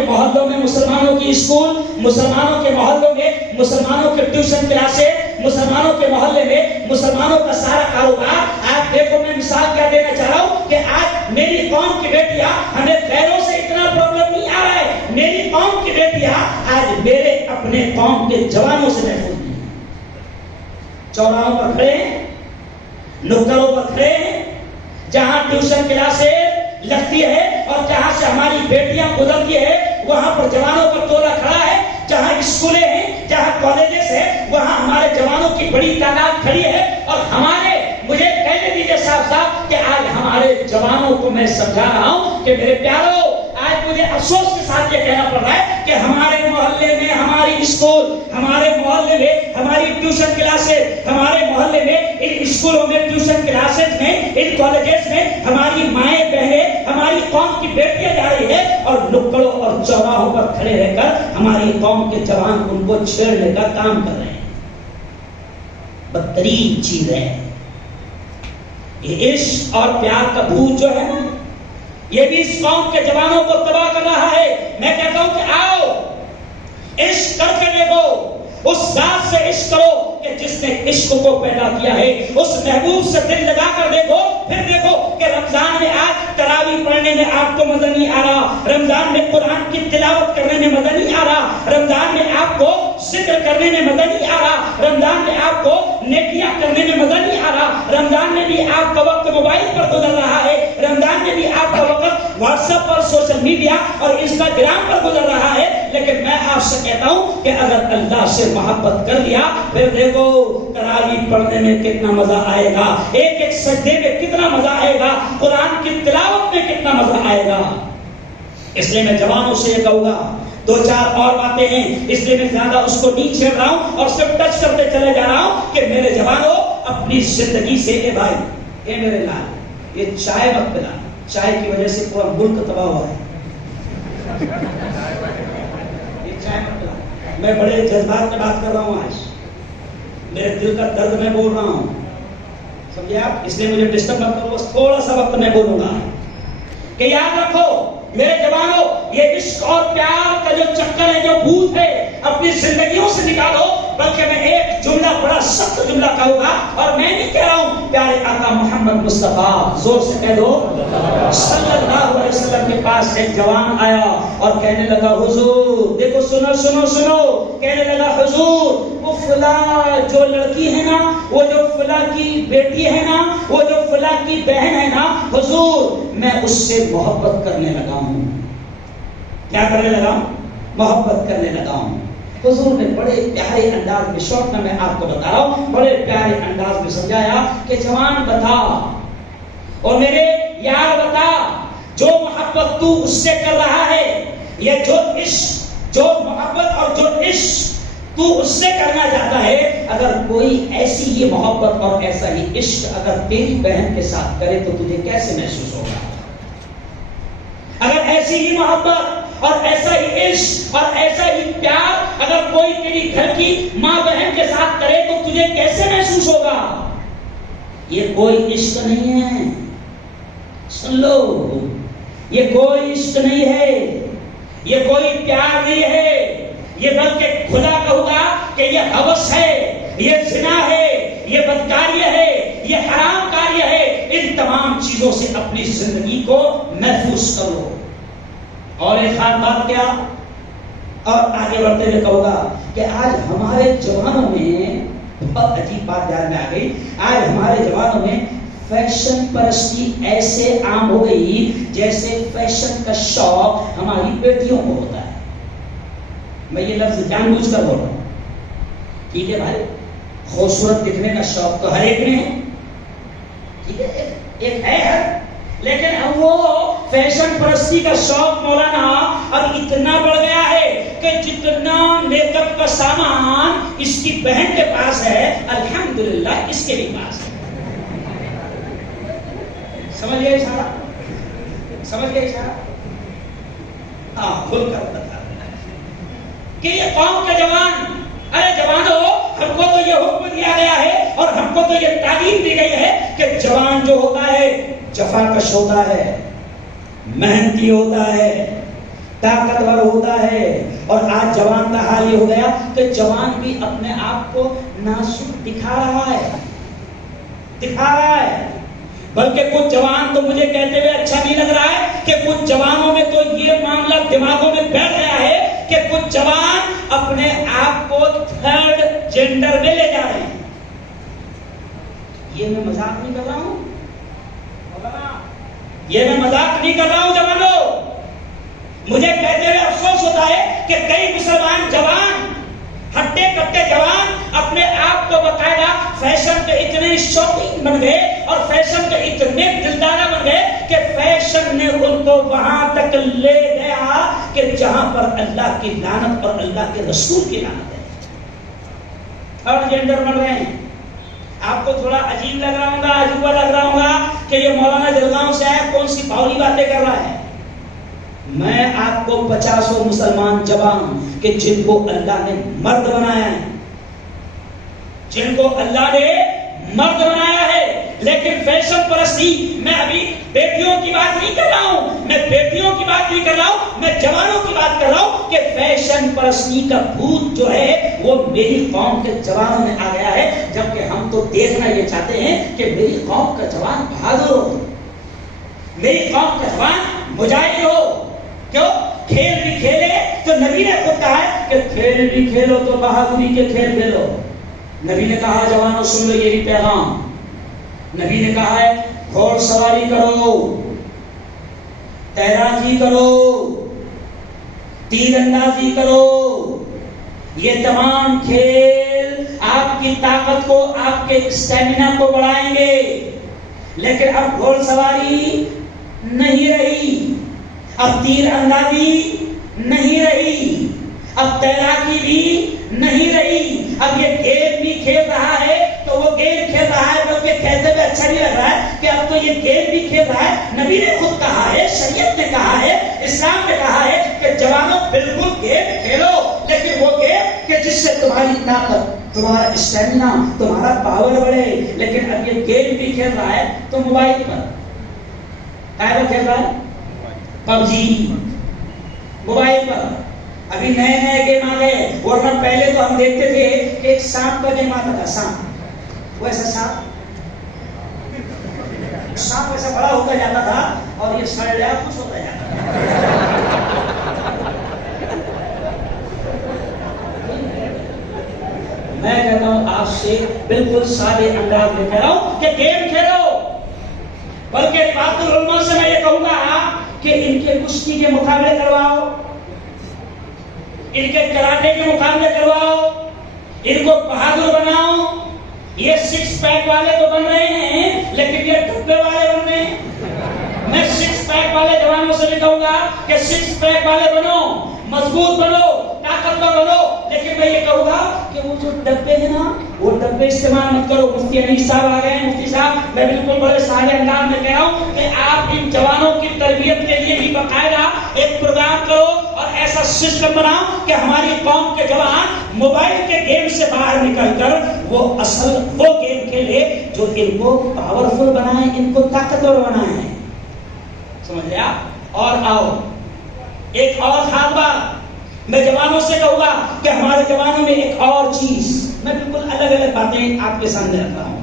محلوں میں مسلمانوں کی اسکول, مسلمانوں کے محلوں میں مسلمانوں کے ٹیوشن کلاسیں, مسلمانوں کے محلے میں مسلمانوں کا سارا کاروبار. آپ دیکھو, میں مثال کیا دینا چاہ رہا ہوں کہ آج میری قوم کی بیٹیاں, ہمیں غیروں سے اتنا پرابلم نہیں آ رہا ہے. میری قوم کی بیٹیاں آج میرے اپنے قوم کے جوانوں سے محفوظ نہیں ہے. چوراہوں پر کھڑے ہیں, نکڑوں پر کھڑے ہیں, جہاں ٹیوشن کلاسیں لگتی ہے اور جہاں سے ہماری بیٹیاں گزرتی ہے وہاں پر جوانوں کا ٹولہ کھڑا ہے. جہاں اسکولیں ہیں, جہاں کالجز ہیں, وہاں ہمارے جوانوں کی بڑی تعداد کھڑی ہے. اور ہمارے, مجھے کہنے دیجیے صاحب صاحب کہ آج ہمارے جوانوں کو میں سمجھا رہا ہوں کہ میرے پیارو, آج مجھے افسوس کے ساتھ یہ کہنا پڑ رہا ہے کہ ہمارے محلے میں ہماری اسکول, ہمارے محلے میں ہماری ٹیوشن کلاسز, ہمارے محلے میں ان اسکولوں میں, ٹیوشن کلاسز میں, ان کالجز میں ہماری مائیں بہنیں, ہماری قوم کی بیٹیاں جا رہی ہے اور نکڑوں اور چوراہوں پر کھڑے رہ کر ہماری قوم کے جوان ان کو چھیڑنے کا کام کر رہے ہیں. بدترین چیز ہے یہ عشق اور پیار کا بھوت جو ہے نا, یہ بھی اس قوم کے جوانوں کو تباہ کر رہا ہے. میں کہتا ہوں کہ آؤ عشق کر کے دیکھو, اس ذات سے عشق کرو کہ جس نے عشق کو پیدا کیا ہے, اس محبوب سے دل لگا کر دیکھو. پھر دیکھو کہ رمضان میں آج تراویح پڑھنے میں آپ کو مزہ نہیں آ رہا, رمضان میں قرآن کی تلاوت کرنے میں مزہ نہیں آ رہا, رمضان میں آپ کو ذکر کرنے میں مزہ نہیں آ رہا, رمضان میں آپ کو نیکیاں کرنے میں مزہ نہیں آ رہا, رمضان میں بھی آپ کا وقت موبائل پر گزر رہا ہے, رمضان میں بھی آپ کا وقت واٹس ایپ پر, سوشل میڈیا اور انسٹاگرام پر گزر رہا ہے. لیکن میں آپ سے کہتا ہوں کہ اگر اللہ سے محبت کر لیا پھر دیکھو تراویح پڑھنے میں کتنا مزہ آئے گا, ایک ایک سجدے میں کتنا مزہ آئے گا, قرآن کی تلاوت میں کتنا مزہ آئے گا. اس لیے میں جوانوں سے یہ کہوں گا, دو چار اور باتیں ہیں, اس لیے میں زیادہ اس کو نہیں چھیڑ رہا ہوں اور صرف ٹچ کرتے چلے جا رہا ہوں کہ میرے جوانوں اپنی زندگی سے, اے بھائی, اے میرے لال, یہ چائے مت پلا, چائے کی وجہ سے پورا ملک تباہ ہوا ہے. یہ چائے مت پلا. میں بڑے جذبات میں بات کر رہا ہوں, آج میرے دل کا درد میں بول رہا ہوں, سمجھے آپ, اس لیے مجھے ڈسٹرب مت کرو, بس تھوڑا سا وقت میں بولوں گا کہ یاد رکھو میرے جوانوں, یہ عشق اور پیار کا جو چکر ہے, جو بھوت ہے, اپنی زندگیوں سے نکالو. بلکہ میں ایک جملہ, بڑا سخت جملہ کہوں گا, اور میں نہیں کہہ رہا ہوں, پیارے آقا محمد مصطفیٰ, زور سے کہہ دو, صلی اللہ علیہ وسلم کے پاس ایک جوان آیا اور کہنے لگا حضور, دیکھو سنو سنو سنو, کہنے لگا حضور وہ فلاں جو لڑکی ہے نا, وہ جو فلاں کی بیٹی ہے نا, وہ جو فلاں کی بہن ہے نا, حضور میں اس سے محبت کرنے لگا ہوں. کیا کرنے لگا ہوں؟ محبت کرنے لگا ہوں. حضور نے بڑے پیارے انداز میں, شوق میں آپ کو بتا رہا ہوں, بڑے پیارے انداز میں سمجھایا کہ جوان بتا, اور میرے یار بتا, جو محبت تو اس سے کر رہا ہے, یہ جو عشق, جو محبت اور جو عشق تو اس سے کرنا چاہتا ہے, اگر کوئی ایسی ہی محبت اور ایسا ہی عشق اگر تیری بہن کے ساتھ کرے تو تجھے کیسے محسوس ہوگا؟ اگر ایسی ہی محبت اور ایسا ہی عشق اور ایسا ہی پیار اگر کوئی تیری گھر کی ماں بہن کے ساتھ کرے تو تجھے کیسے محسوس ہوگا؟ یہ کوئی عشق نہیں ہے, سن لو, یہ کوئی عشق نہیں ہے, یہ کوئی پیار نہیں ہے, یہ بلکہ کھلا کہوں گا کہ یہ ہوس ہے, یہ زنا ہے, یہ بدکاری ہے, یہ حرام کاری ہے. ان تمام چیزوں سے اپنی زندگی کو محفوظ کرو. اور ایک خاص بات کیا, اور آگے بڑھتے ہوئے کہوں گا کہ آج ہمارے جوانوں میں بہت عجیب بات دھیان میں آ گئی, آج ہمارے جوانوں میں فیشن پرستی ایسے عام ہو گئی جیسے فیشن کا شوق ہماری بیٹیوں کو ہوتا ہے. میں یہ لفظ جان بوجھ کر بول رہا ہوں, ٹھیک ہے بھائی, خوبصورت دکھنے کا شوق تو ہر ایک میں ہے, ٹھیک ہے, ایک ہے, لیکن اب وہ فیشن پرستی کا شوق مولانا اب اتنا بڑھ گیا ہے کہ جتنا میک اپ کا سامان اس کی بہن کے پاس ہے, الحمدللہ اس کے بھی پاس ہے. سمجھ گئے اشارہ, سمجھ گئے اشارہ, ہاں کھل کر بتا کہ یہ قوم کے جوان, ارے جوانوں, ہم کو تو یہ حکم دیا گیا ہے اور ہم کو تو یہ تعلیم دی گئی ہے کہ جوان جو ہوتا ہے جفا کش ہوتا ہے, محنتی ہوتا ہے, طاقتور ہوتا ہے. اور آج جوان کا حال یہ ہو گیا کہ جوان بھی اپنے آپ کو نازک دکھا رہا ہے, بلکہ کچھ جوان تو مجھے کہتے ہوئے اچھا نہیں لگ رہا ہے کہ کچھ جوانوں میں تو یہ معاملہ دماغوں میں بیٹھ گیا ہے کہ کچھ جوان اپنے آپ کو تھرڈ جینڈر میں لے جا رہے ہیں. یہ میں مذاق نہیں کر رہا ہوں, یہ میں مذاق نہیں کر رہا ہوں جوانوں. مجھے کہتے ہوئے افسوس ہوتا ہے کہ کئی مسلمان جوان, ہٹے کٹے جوان اپنے آپ کو باقاعدہ فیشن کے اتنے شوقین بن گئے اور فیشن کے اتنے دلدادہ بن گئے کہ فیشن نے ان کو وہاں تک لے گیا کہ جہاں پر اللہ کی لعنت اور اللہ کے رسول کی لعنت ہے. تھرڈ جینڈر بن رہے ہیں. آپ کو تھوڑا عجیب لگ رہا ہوگا, عجوبہ لگ رہا ہوگا کہ یہ مولانا جلگاؤں سے آیا کون سی باولی باتیں کر رہا ہے. میں آپ کو 50 مسلمان جوان کہ جن کو اللہ نے مرد بنایا ہے, جن کو اللہ نے مرد بنایا ہے, لیکن فیشن پرستی, میں ابھی بیٹیوں کی بات نہیں کر رہا ہوں, میں بیٹیوں کی بات نہیں کر رہا ہوں, میں جوانوں کی بات کر رہا ہوں کہ فیشن پرستی کا بھوت جو ہے وہ میری قوم کے جوانوں میں آ گیا ہے. جبکہ ہم تو دیکھنا یہ چاہتے ہیں کہ میری قوم کا جوان بہادر ہو, میری قوم کا جوان مجاہد ہو. کیوں؟ کھیل بھی کھیلے تو نبی نے خود کہا ہے کہ کھیل بھی کھیلو تو بہادری کے کھیل کھیلو. نبی نے کہا جوانوں سن لو یہ بھی پیغام. نبی نے کہا ہے گھوڑ سواری کرو, تیراکی کرو, تیر اندازی کرو. یہ تمام کھیل آپ کی طاقت کو, آپ کے اسٹیمنا کو بڑھائیں گے. لیکن اب گھوڑ سواری نہیں رہی, اب تیر اندازی نہیں رہی, اب تیراکی بھی نہیں رہی. اب یہ گیم بھی کھیل رہا ہے تو وہ گیم کھیل رہا ہے, بلکہ کہتے ہوئے اچھا نہیں لگ رہا ہے کہ اب تو یہ گیم بھی کھیل رہا ہے. نبی نے خود کہا ہے, شریعت نے کہا ہے, اسلام نے کہا ہے کہ جوانوں بالکل گیم کھیلو, لیکن وہ گیم کہ جس سے تمہاری طاقت, تمہارا اسٹیمنا, تمہارا پاور بڑھے. لیکن اب یہ گیم بھی کھیل رہا ہے تو موبائل پر کیا کھیل رہا ہے؟ پب جی, موبائل پر. ابھی نئے نئے گیم آ گئے, ورنہ پہلے تو ہم دیکھتے تھے کہ ایک سانپ کا گیم آتا تھا. سانپ, وہ ایسا سانپ ایسا بڑا ہوتا جاتا تھا اور یہ سڑ جائے کچھ ہوتا جاتا تھا. میں کہتا ہوں آپ سے بالکل سادے انداز میں کہہ رہا ہوں کہ گیم کھیلو. بلکہ رفاقت العلماء سے میں یہ کہوں گا کہ ان کے کشتی کے مقابلے کرواؤ, ان کے کراٹے کے مقابلے کرواؤ, ان کو بہادر بناؤ. یہ 6 پیک والے تو بن رہے ہیں لیکن یہ ڈبے والے بن رہے ہیں. میں 6 پیک والے جوانوں سے بھی کہوں گا کہ 6 پیک والے بنو, مضبوط بنو, طاقتور بنو. لیکن میں یہ کہوں گا کہ وہ جو ڈبے ہیں نا, وہ ڈبے استعمال مت کرو. مفتی انیس صاحب آ گئے ہیں. مفتی صاحب, میں بالکل بڑے سادے انداز میں کہہ رہا ہوں کہ آپ ان جوانوں کی تربیت کے لیے بھی باقاعدہ ایک پروگرام کرو اور ایسا سسٹم بناؤ کہ ہماری قوم کے جوان موبائل کے گیم سے باہر نکل کر وہ اصل وہ گیم کھیلے جو ان کو پاورفل بنائے, ان کو طاقتور بنائے. سمجھ لیا؟ اور آؤ ایک اور خاص بات میں جوانوں سے کہوں گا کہ ہمارے جوانوں میں ایک اور چیز, میں بالکل الگ الگ باتیں آپ کے سامنے رکھ رہا ہوں.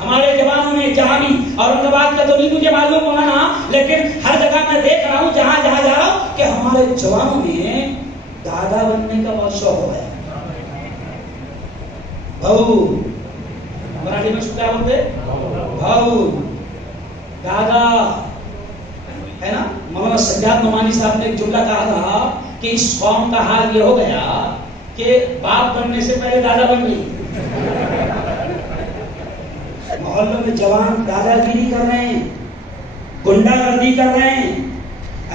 ہمارے جوانوں میں جہاں بھی, اورنگ آباد کا تو نہیں مجھے معلوم ہونا, لیکن ہر جگہ میں دیکھ رہا ہوں جہاں جہاں جا رہا ہوں کہ ہمارے جوانوں میں دادا بننے کا بہت شوق ہو ہے. بھاؤ, مراٹھی میں کیا بولتے, بھاؤ, دادا ہے نا. مولانا سجاد نعمانی صاحب نے ایک جملہ کہا تھا کہ اس قوم کا حال یہ ہو گیا کہ باپ بننے سے پہلے دادا بن گئی. محلوں میں جوان دادا گیری کر رہے ہیں, گنڈا گردی کر رہے ہیں.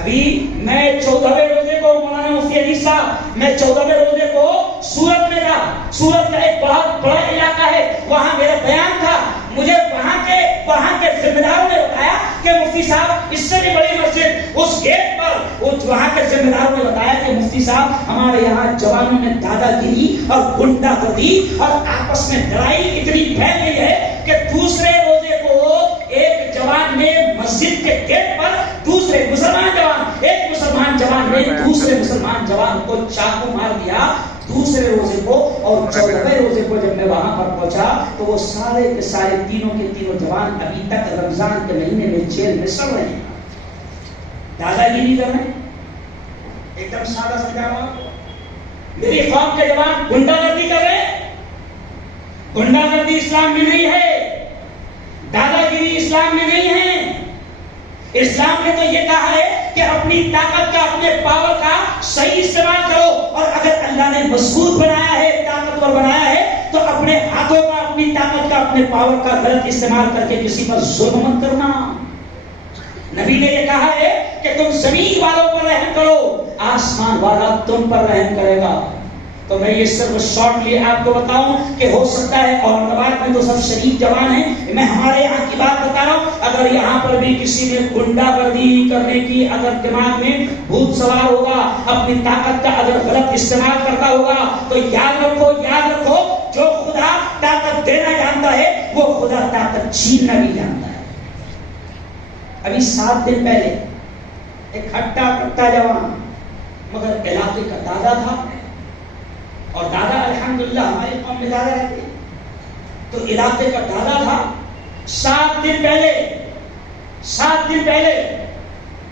ابھی میں 14ویں روزے کو, مولانا مفتی انیس صاحب, میں 14ویں روزے کو سورت میں تھا. سورت کا ایک بہت بڑا علاقہ ہے, وہاں میرا بیان تھا. مجھے وہاں کے ذمہ داروں نے بتایا کہ مفتی صاحب اس سے بھی بڑی مسجد اس گیٹ پر, وہاں کے ذمہ داروں نے بتایا کہ مفتی صاحب ہمارے یہاں جوانوں میں دادا گیری اور گنڈا گردی اور آپس میں لڑائی اتنی پھیل گئی ہے کہ دوسرے روزے کو ایک جوان نے مسجد کے گیٹ پر دوسرے مسلمان جوان, ایک مسلمان جوان نے دوسرے مسلمان جوان کو چاقو مار دیا دوسرے روزے کو. اور 14ویں روزے کو جب میں وہاں پر پہنچا تو وہ سارے کے سارے تینوں کے تینوں جوان ابھی تک رمضان کے مہینے میں جیل میں سڑ رہے ہیں, دادا گیری کر رہے ہیں. ایک دم سادہ سمجھا ہوا, میری قوم کے جوان گنڈا گردی کر رہے ہیں. گنڈا گردی اسلام میں نہیں ہے، دادا گیری اسلام میں نہیں ہے. اسلام نے تو یہ کہا ہے کہ اپنی طاقت کا، اپنے پاور کا صحیح استعمال کرو، اور اگر اللہ نے مضبوط بنایا ہے، طاقتور بنایا ہے، تو اپنے ہاتھوں کا، اپنی طاقت کا، اپنے پاور کا غلط استعمال کر کے کسی پر ظلم مت کرنا. نبی نے یہ کہا ہے کہ تم زمین والوں پر رحم کرو، آسمان والا تم پر رحم کرے گا. تو میں یہ صرف شارٹلی آپ کو بتاؤں کہ ہو سکتا ہے، اور نواز میں تو سب شریف جوان ہیں، میں ہمارے یہاں کی بات بتا رہا ہوں، اگر یہاں پر بھی کسی نے گنڈا گردی کرنے کی اگر دماغ میں بھوت سوار ہوگا، اپنی طاقت کا اگر غلط استعمال کرتا ہوگا، تو یاد رکھو جو خدا طاقت دینا جانتا ہے وہ خدا طاقت چھیننا بھی جانتا ہے. ابھی 7 دن پہلے ایک ہٹا کٹا جوان، مگر علاقے کا دادا تھا، اور دادا الحمدللہ ہماری قوم میں دادا رہتے ہیں، تو علاقے کا دادا تھا. 7 دن پہلے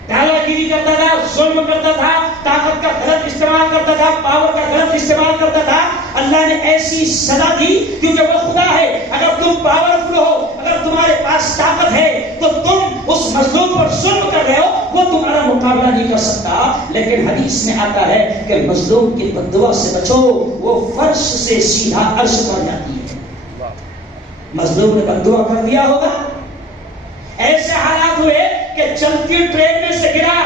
دادا گیری کرتا تھا، ظلم کرتا تھا، طاقت کا غلط استعمال کرتا تھا، پاور کا غلط استعمال کرتا تھا. اللہ نے ایسی سزا دی کیونکہ وہ خدا ہے. اگر تم پاورفل ہو، اگر تمہارے پاس طاقت ہے، تو تم اس مظلوم پر ظلم کر رہے ہو، وہ تمہارا مقابلہ نہیں کر سکتا. لیکن حدیث میں آتا ہے کہ مظلوم کی بددعا سے بچو، وہ فرش سے سیدھا عرش پر جاتی ہے. مظلوم نے بددعا کر دیا ہوگا. ایسے حالات ہوئے کہ چلتی ٹرین میں سے گرا،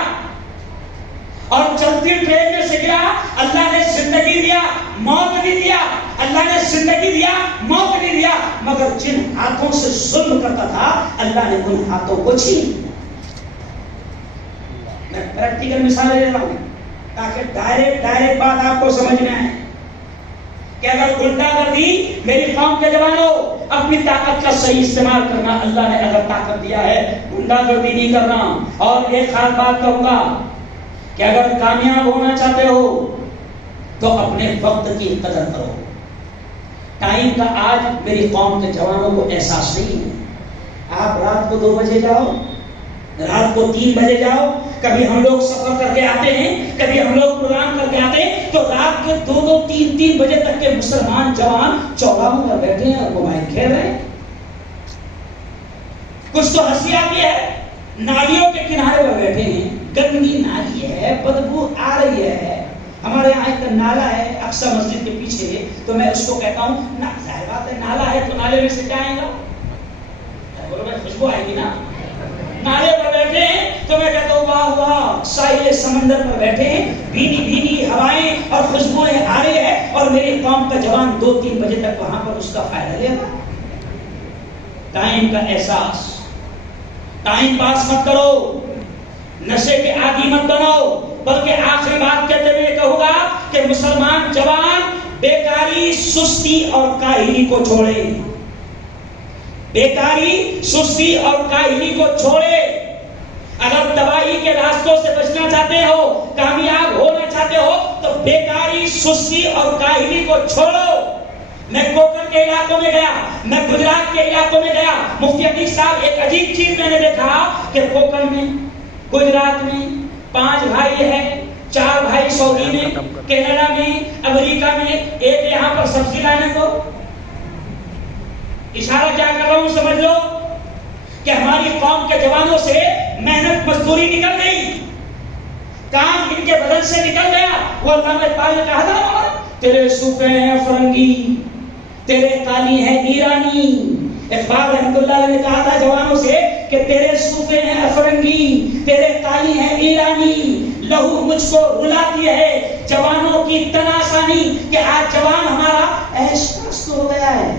اور چلتی ٹرین میں سے گرا. اللہ نے زندگی دیا، موت بھی دیا. اللہ نے زندگی دیا، موت بھی دیا، مگر جن ہاتھوں سے ظلم کرتا تھا اللہ نے ان ہاتھوں کو چھین. میں پریکٹیکل مثال لے رہا ہوں تاکہ ڈائریکٹ بات آپ کو سمجھ میں آئے کہ اگر گنڈا گردی، میری قوم کے جوانوں اپنی طاقت کا صحیح استعمال کرنا. اللہ نے اگر طاقت دیا ہے، گنڈا گردی نہیں کرنا. اور ایک خاص بات کہوں گا کہ اگر کامیاب ہونا چاہتے ہو تو اپنے وقت کی قدر کرو. ٹائم کا آج میری قوم کے جوانوں کو احساس نہیں ہے. آپ رات کو 2 بجے جاؤ، رات کو 3 بجے جاؤ. کبھی ہم لوگ سفر کر کے آتے ہیں، کبھی ہم لوگ پروگرام کر کے آتے ہیں، تو رات کے 2 3 بجے تک کے مسلمان جوان چوراہوں پر بیٹھے ہیں اور موبائل کھیل رہے ہیں. کچھ تو ہنسی آتی ہے، نالیوں کے کنارے پر بیٹھے ہیں، گندی نالی ہے، بدبو آ رہی ہے. ہمارے یہاں ایک نالا ہے اقصی مسجد کے پیچھے، تو میں اس کو کہتا ہوں نا، ظاہر بات ہے نالا ہے تو نالے میں سے کیا آئے گا؟ بولو بھائی خوشبو آئے گی نا. نالے پر بیٹھے ہیں تو میں کہتا ہوں واہ واہ، ساحل سمندر پر بیٹھے ہیں، بھینی ہوائیں اور خوشبوئیں آ رہی ہے، اور میری قوم کا جوان 2 3 بجے تک وہاں پر اس کا فائدہ لے گا. ٹائم کا احساس. ٹائم پاس مت کرو، نشے کے عادی مت بنو. بلکہ آخری بات کہتے ہوئے کہوں گا کہ مسلمان جوان بیکاری، سستی اور کاہلی کو چھوڑے. بیکاری، سستی اور کاہلی کو چھوڑے. اگر تباہی کے راستوں سے بچنا چاہتے ہو، کامیاب ہونا چاہتے ہو، تو بیکاری، سستی اور کاہلی کو چھوڑو. میں کوکر کے علاقوں میں گیا، میں گجرات کے علاقوں میں گیا. مفتی عتیق صاحب، ایک عجیب چیز میں نے دیکھا کہ کوکر میں، گجرات میں 5 بھائی ہیں، 4 بھائی سعودی میں، کینیڈا میں، امریکہ میں، ایک یہاں پر سبزی لانے کو. اشارہ کیا کر رہا ہوں سمجھ لو کہ ہماری قوم کے جوانوں سے محنت مزدوری نکل گئی، کام ان کے بدن سے نکل گیا. وہ علامہ اقبال نے کہا تھا تیرے صوفے ہیں فرنگی، تیرے قالی ہیں ایرانی. اقبال رحمۃ اللہ نے کہا تھا جوانوں سے کہ تیرے صوفے ہیں افرنگی، تیرے قالی ہیں ایرانی. لہو مجھ کو رلاتی ہے جوانوں کی تناسانی، کہ آج جوان ہمارا عیش پرست ہو گیا ہے،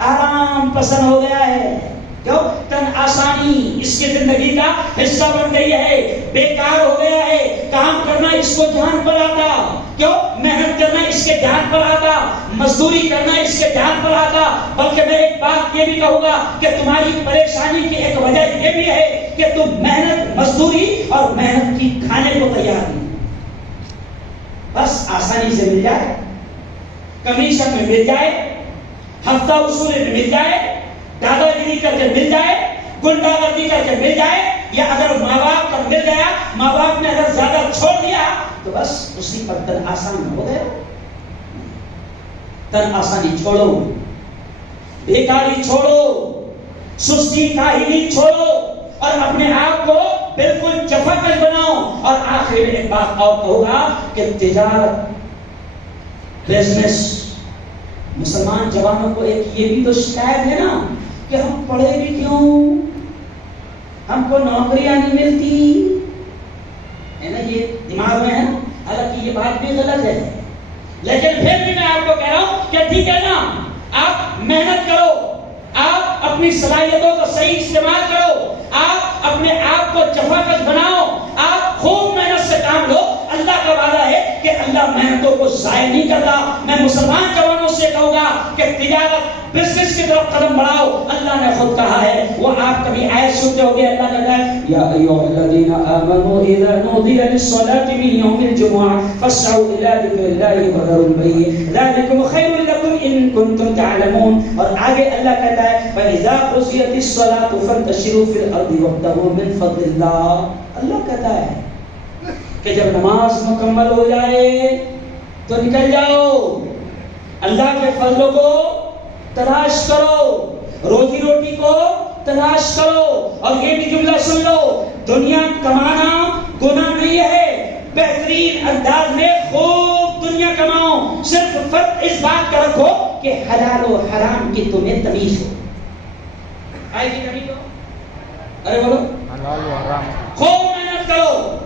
آرام پسند ہو گیا ہے. کیوں؟ تن آسانی اس کی زندگی کا حصہ بن گئی ہے. بیکار ہو گیا ہے، کام کرنا اس کو جان پر آتا. کیوں؟ محنت کرنا اس کے جان پر آتا، مزدوری کرنا اس کے جان پر آتا. بلکہ میں ایک بات یہ بھی کہوں گا کہ تمہاری پریشانی کی ایک وجہ یہ بھی ہے کہ تم محنت، مزدوری اور محنت کی کھانے کو تیار نہیں. بس آسانی سے مل جائے، کمیشن میں مل جائے، ہفتہ اصول میں مل جائے، دادا گیری کر کے مل جائے، گنڈا گردی کر کے مل جائے، یا اگر ماں باپ کا مل گیا، ماں باپ نے اگر زیادہ چھوڑ دیا تو بس اسی پر دل آسان ہو گیا. تن آسانی چھوڑو، بیکاری چھوڑو، سستی کاہلی چھوڑو اور اپنے آپ کو بالکل چفکش بناؤ. اور آخر میں ایک بات اور کہوں گا کہ تجارت، بزنس، مسلمان جوانوں کو ایک یہ بھی تو شکایت ہے نا کہ ہم پڑھے بھی کیوں، ہم کو نوکریاں نہیں ملتی ہے نا، یہ دماغ میں ہے. حالانکہ یہ بات بھی غلط ہے، لیکن پھر بھی میں آپ کو کہہ رہا ہوں کہ ٹھیک ہے نا، آپ محنت کرو، آپ اپنی صلاحیتوں کا صحیح استعمال کرو، آپ اپنے آپ کو چفاکش بناؤ، آپ خوب محنت سے کام لو. اللہ کا وعدہ ہے کہ اللہ محنتوں کو ضائع نہیں کرتا. میں مسلمان جوانوں سے کہوں گا کہ تجارت، بزنس کی طرف قدم بڑھاؤ. اللہ نے خود کہا ہے، وہ آپ کبھی آیت سنتے ہوگے، اللہ کہتا ہے یا ایھا الذین آمنوا اذا نودی للصلاۃ من یوم الجمعہ فاسعوا الی ذکر اللہ وذروا البیع ذلکم خیر لکم ان کنتم تعلمون. اور آگے اللہ کہتا ہے فاذا قضیت الصلاۃ فانتشروا فی الارض وابتغوا من فضل اللہ. اللہ کہتا ہے کہ جب نماز مکمل ہو جائے تو نکل جاؤ، اللہ کے فضلوں کو تلاش کرو، روزی روٹی کو تلاش کرو. اور یہ بھی جملہ سن لو، دنیا کمانا گناہ نہیں ہے، بہترین انداز میں خوب دنیا کماؤ. صرف فرق اس بات کا رکھو کہ حلال و حرام کی تمہیں تمیز ہو. آئے گی تمیز ہو؟ ارے بولو حلال و حرام. خوب محنت کرو،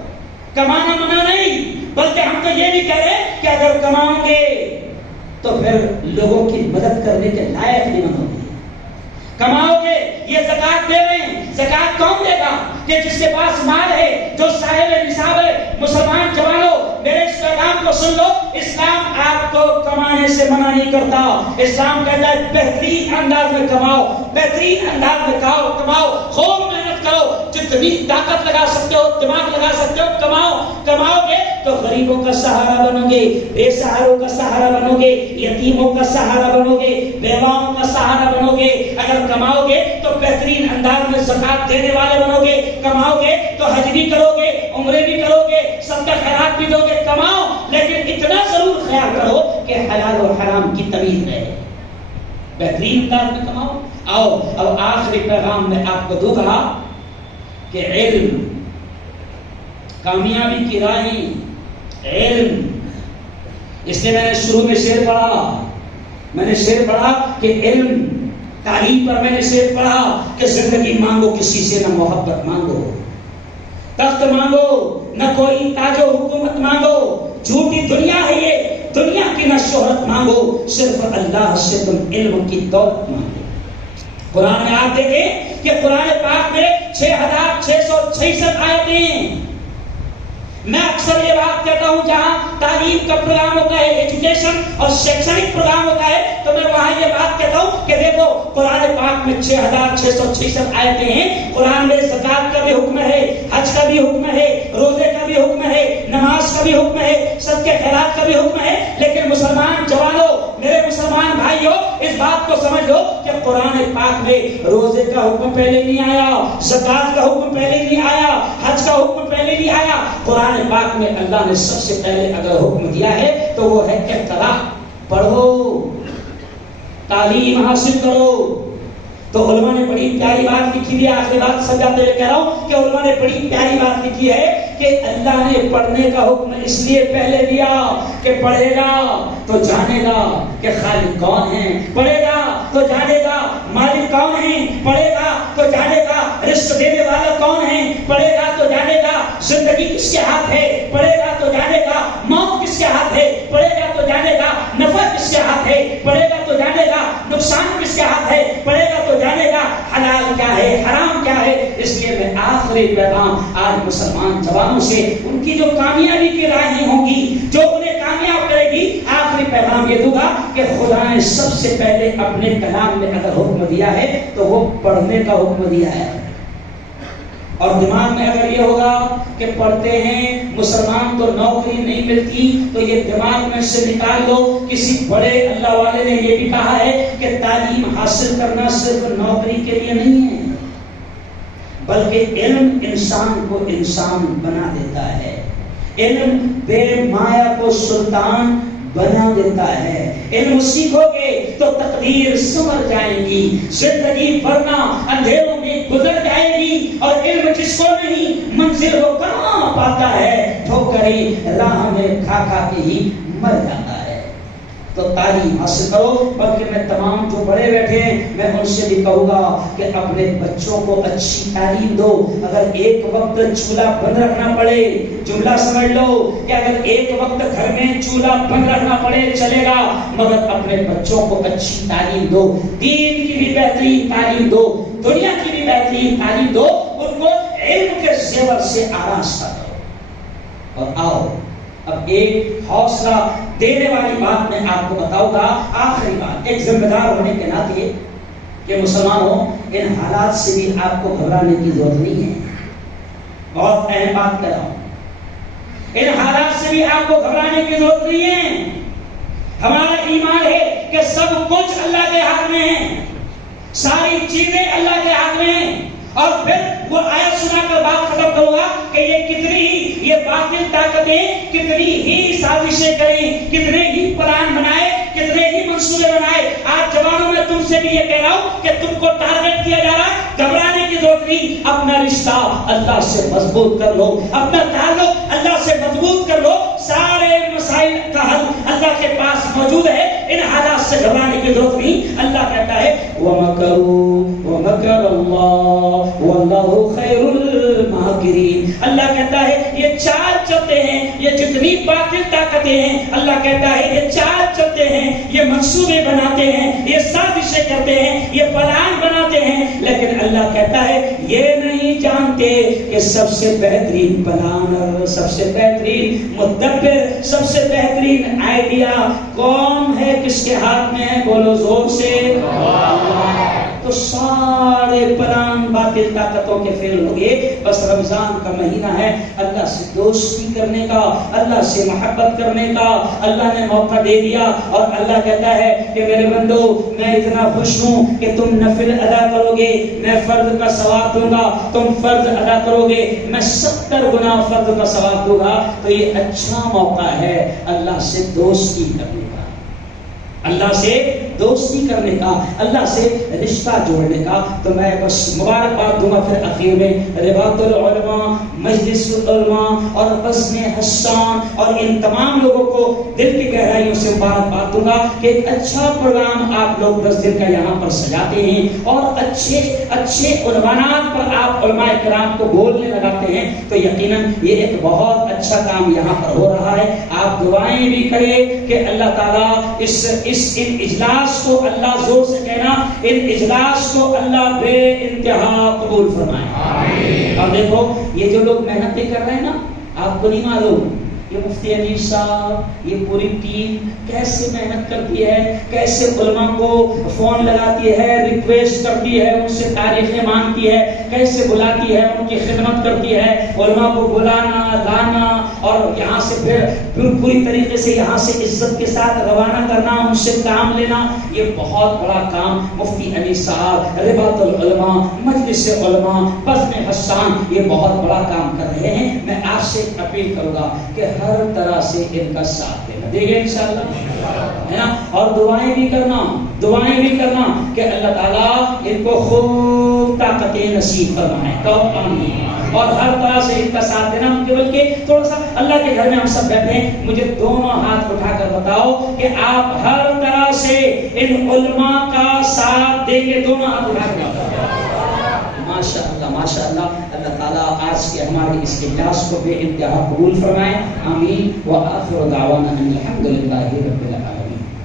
کمانا منع نہیں، بلکہ ہم تو یہ بھی کہہ رہے ہیں کہ اگر کماؤ گے تو پھر لوگوں کی مدد کرنے کے لائق نہیں بنو گے. کماؤ گے، یہ زکات دے رہے ہیں، زکات کون دے گا؟ کہ جس کے پاس مال ہے، جو صاحب نصاب ہے. مسلمان جوانوں، میرے اس پیغام کو سن لو، اسلام آپ کو کمانے سے منع نہیں کرتا. اسلام کہتا ہے بہترین انداز میں کماؤ، بہترین انداز میں کماؤ، خوب محنت کرو، جتنی طاقت لگا سکتے ہو، دماغ لگا سکتے ہو کماؤ. کماؤ گے تو غریبوں کا سہارا بنو گے، بے سہاروں کا سہارا بنو گے، یتیموں کا سہارا بنو گے، بیواؤں کا سہارا بنو گے. اگر کماؤ گے تو بہترین انداز میں زکات دینے والے بنو گے. کماؤ گے تو حج بھی کرو گے، عمرے بھی کرو گے، صدقہ خیرات بھی دو گے. کماؤ، لیکن اتنا ضرور خیال کرو کہ حلال و حرام کی تمیز رہے، بہترین انداز میں کماؤ. آؤ اب آخری پیغام میں آپ کو دوں گا کہ علم، کامیابی کی راہیں علم. اس لیے میں نے شروع میں شعر پڑھا، میں نے شعر پڑھا کہ علم، تعلیم پر میں نے شعر پڑھا کہ زندگی مانگو کسی سے نہ محبت مانگو، تخت مانگو نہ کوئی تاج و حکومت مانگو، جھوٹی دنیا ہے یہ، دنیا کی نہ شہرت مانگو، صرف اللہ سے تم علم کی دولت مانگو. قرآن میں آپ دیکھیں کہ قرآن پاک میں 6666 آیتیں ہیں. میں اکثر یہ بات کہتا ہوں جہاں تعلیم کا پروگرام ہوتا ہے، ایجوکیشن اور شیکشنک پروگرام ہوتا ہے، تو میں وہاں یہ بات کہتا ہوں کہ دیکھو قرآن پاک میں 6666 آیتیں ہیں. قرآن میں زکات کا بھی حکم ہے، حج کا بھی حکم ہے، روزے کا بھی حکم ہے، نماز کا بھی حکم ہے، صدقہ خیرات کا بھی حکم ہے. لیکن مسلمان جوانوں، میرے مسلمان بھائیوں، اس بات کو سمجھ لو کہ قرآن پاک میں روزے کا حکم پہلے نہیں آیا، زکات کا حکم پہلے نہیں آیا، حج کا حکم پہلے نہیں آیا. قرآن پاک میں اللہ نے سب سے پہلے اگر حکم دیا ہے تو وہ ہے اقرا، پڑھو، تعلیم حاصل کرو. تو علماء نے بڑی پیاری بات لکھی ہے، آخری بات سمجھاتے ہوئے کہہ رہا ہوں کہ علماء نے بڑی پیاری بات لکھی ہے کہ اللہ نے پڑھنے کا حکم اس لیے پہلے دیا کہ پڑھے گا تو جانے گا کہ خالق کون ہے، پڑھے گا تو جانے گا مالک کون ہے، پڑھے گا تو جانے گا رزق دینے والا کون ہے، پڑھے گا تو جانے گا زندگی کس کے ہاتھ ہے، پڑھے گا تو جانے گا موت کس کے ہاتھ ہے، پڑھے گا تو جانے گا نفع کس کے ہاتھ ہے، پڑھے گا تو جانے گا نقصان کس کے ہاتھ ہے، پڑھے گا تو جانے گا حلال کیا ہے، حرام کیا ہے. اس لیے میں آخری پیغام آج مسلمان جوانوں سے، ان کی جو کامیابی کی راہیں ہوں گی، جو انہیں کامیاب کرے گی، آخری پیغام یہ دوں گا کہ خدا نے سب سے پہلے اپنے کلام میں اگر حکم دیا ہے تو وہ پڑھنے کا حکم دیا ہے. اور دماغ میں اگر یہ ہوگا کہ پڑھتے ہیں مسلمان تو نوکری نہیں ملتی، تو یہ دماغ میں سے نکال دو. کسی بڑے اللہ والے نے یہ بھی کہا ہے کہ تعلیم حاصل کرنا صرف نوکری کے لیے نہیں ہے، بلکہ علم انسان کو انسان بنا دیتا ہے. علم بے مایا کو سلطان بنا دیتا ہے. علم سیکھو گے تو تقدیر سنور جائے گی, زندگی ورنہ اندھیروں میں گزر جائے گی, اور علم جس کو نہیں منزل وہ کہاں پاتا ہے, ٹھوکریں راہ میں کھا کھا کے ہی مر جاتا ہے. تو تعلیم حاصل کرو. بلکہ میں تمام جو بڑے بیٹھے ہیں میں ان سے بھی کہوں گا کہ اپنے بچوں کو اچھی تعلیم دو. اگر ایک وقت چولہا بند رکھنا پڑے, جملہ سمجھ لو کہ اگر ایک وقت گھر میں چولہا بند رکھنا پڑے چلے گا, مگر اپنے بچوں کو اچھی تعلیم دو, دین کی بھی بہترین تعلیم دو, دنیا کی بھی بہترین تعلیم دو, ان کو علم کے زیور سے آراستہ کرو. اور آؤ اب ایک حوصلہ دینے والی بات میں آپ کو بتاؤں گا, آخری بات. ایک ذمہ دار ہونے کے ناطے کہ مسلمانوں, ان حالات سے بھی آپ کو گھبرانے کی ضرورت نہیں ہے. بہت اہم بات کر رہا ہوں, ان حالات سے بھی آپ کو گھبرانے کی ضرورت نہیں ہے. ہمارا ایمان ہے کہ سب کچھ اللہ کے ہاتھ میں ہے, ساری چیزیں اللہ کے ہاتھ میں ہیں. اور پھر وہ آیت سنا کر بات ختم کروں گا کہ یہ کتنی ہی یہ باطل طاقتیں کتنی ہی سازشیں کریں, کتنے ہی پلان بنائے, کتنے ہی منصوبے بنائے. آج جوانوں میں تم سے بھی یہ کہہ رہا ہوں کہ تم کو ٹارگٹ کیا جا رہا ہے, گھبرانے کی ضرورت نہیں. اپنا رشتہ اللہ سے مضبوط کر لو, اپنا تعلق اللہ سے مضبوط کر لو. سارے مسائل کا حل اللہ کے پاس موجود ہے. ان حالات سے گھبرانے کی ضرورت نہیں. اللہ کہتا ہے وَمَكَرُوا وَمَكَرَ اللَّهُ وَاللَّهُ خَيْرُ الْمَاكِرِينَ. اللہ کہتا ہے یہ چال چلتے ہیں, یہ جتنی باطل طاقتیں ہیں, اللہ کہتا ہے یہ چال چلتے ہیں, یہ منصوبے بناتے ہیں, یہ سازشیں کرتے ہیں, یہ پلان بناتے ہیں, لیکن اللہ کہتا ہے یہ نہیں جانتے کہ سب سے بہترین پلانر, سب سے بہترین مدبر, سب سے بہترین آئیڈیا کون ہے, کس کے ہاتھ میں ہے؟ بولو زور سے. تو سارے پلان باطل طاقتوں کے فیل ہو گئے. بس رمضان کا مہینہ ہے اللہ سے دوستی کرنے کا, اللہ سے محبت کرنے کا. اللہ نے موقع دے دیا اور اللہ کہتا ہے کہ میرے بندو میں اتنا خوش ہوں کہ تم نفل ادا کرو گے, میں فرض کا ثواب دوں گا, تم فرض ادا کرو گے, میں 70 گنا فرض کا ثواب دوں گا. تو یہ اچھا موقع ہے اللہ سے دوستی کرنے کا, اللہ سے دوستی کرنے کا, اللہ سے رشتہ جوڑنے کا. تو میں بس مبارکباد دوں گا پھر اخیر میں رباط العلماء, مجلس العلماء اور بزم حسان اور ان تمام لوگوں کو دل کی گہرائیوں سے مبارکباد دوں گا کہ ایک اچھا پروگرام آپ لوگ 10 دن کا یہاں پر سجاتے ہیں اور اچھے اچھے عنوانات پر آپ علماء کرام کو بولنے لگاتے ہیں. تو یقیناً یہ ایک بہت اچھا کام یہاں پر ہو رہا ہے. آپ دعائیں بھی کریں کہ اللہ تعالیٰ ان اجلاس کو, اللہ زور سے کہنا, ان اجلاس کو اللہ بے انتہا قبول فرمائے. آمین. اور دیکھو یہ جو لوگ محنتیں کر رہے ہیں نا, آپ کو نہیں معلوم یہ مفتی انیس صاحب, یہ پوری ٹیم کیسے محنت کرتی ہے, کیسے علماء کو فون لگاتی ہے, ریکویسٹ کرتی ہے, ان سے تاریخیں مانگتی ہے, کیسے بلاتی ہے, ان کی خدمت کرتی ہے, علماء کو بلانا لانا اور یہاں سے پھر پوری طریقے سے یہاں سے عزت کے ساتھ روانہ کرنا, ان سے کام لینا. یہ بہت بڑا کام مفتی انیس صاحب, رباط العلماء, مجلس علماء, بزم حسان یہ بہت بڑا کام کر رہے ہیں. میں آپ سے اپیل کروں گا کہ ہر طرح سے ان کا ساتھ دینا, دے گے انشاءاللہ, ہے نا. اور دعائیں بھی کرنا کہ اللہ تعالیٰ ان کو خوب طاقتیں نصیب فرمائے. تو آمین. اور ہر طرح سے ان کا ساتھ دینا. بلکہ تھوڑا سا اللہ کے گھر میں ہم سب بیٹھے ہیں, مجھے دونوں ہاتھ اٹھا کر بتاؤ کہ آپ ہر طرح سے ان علماء کا ساتھ دیں گے. دونوں ہاتھ اٹھا کر ماشاءاللہ ماشاءاللہ. اللہ تعالیٰ آج کے ہمارے اس اجلاس کو بے انتہا قبول فرمائے. آمین. وآخر دعوانا الحمدللہ رب العالمین.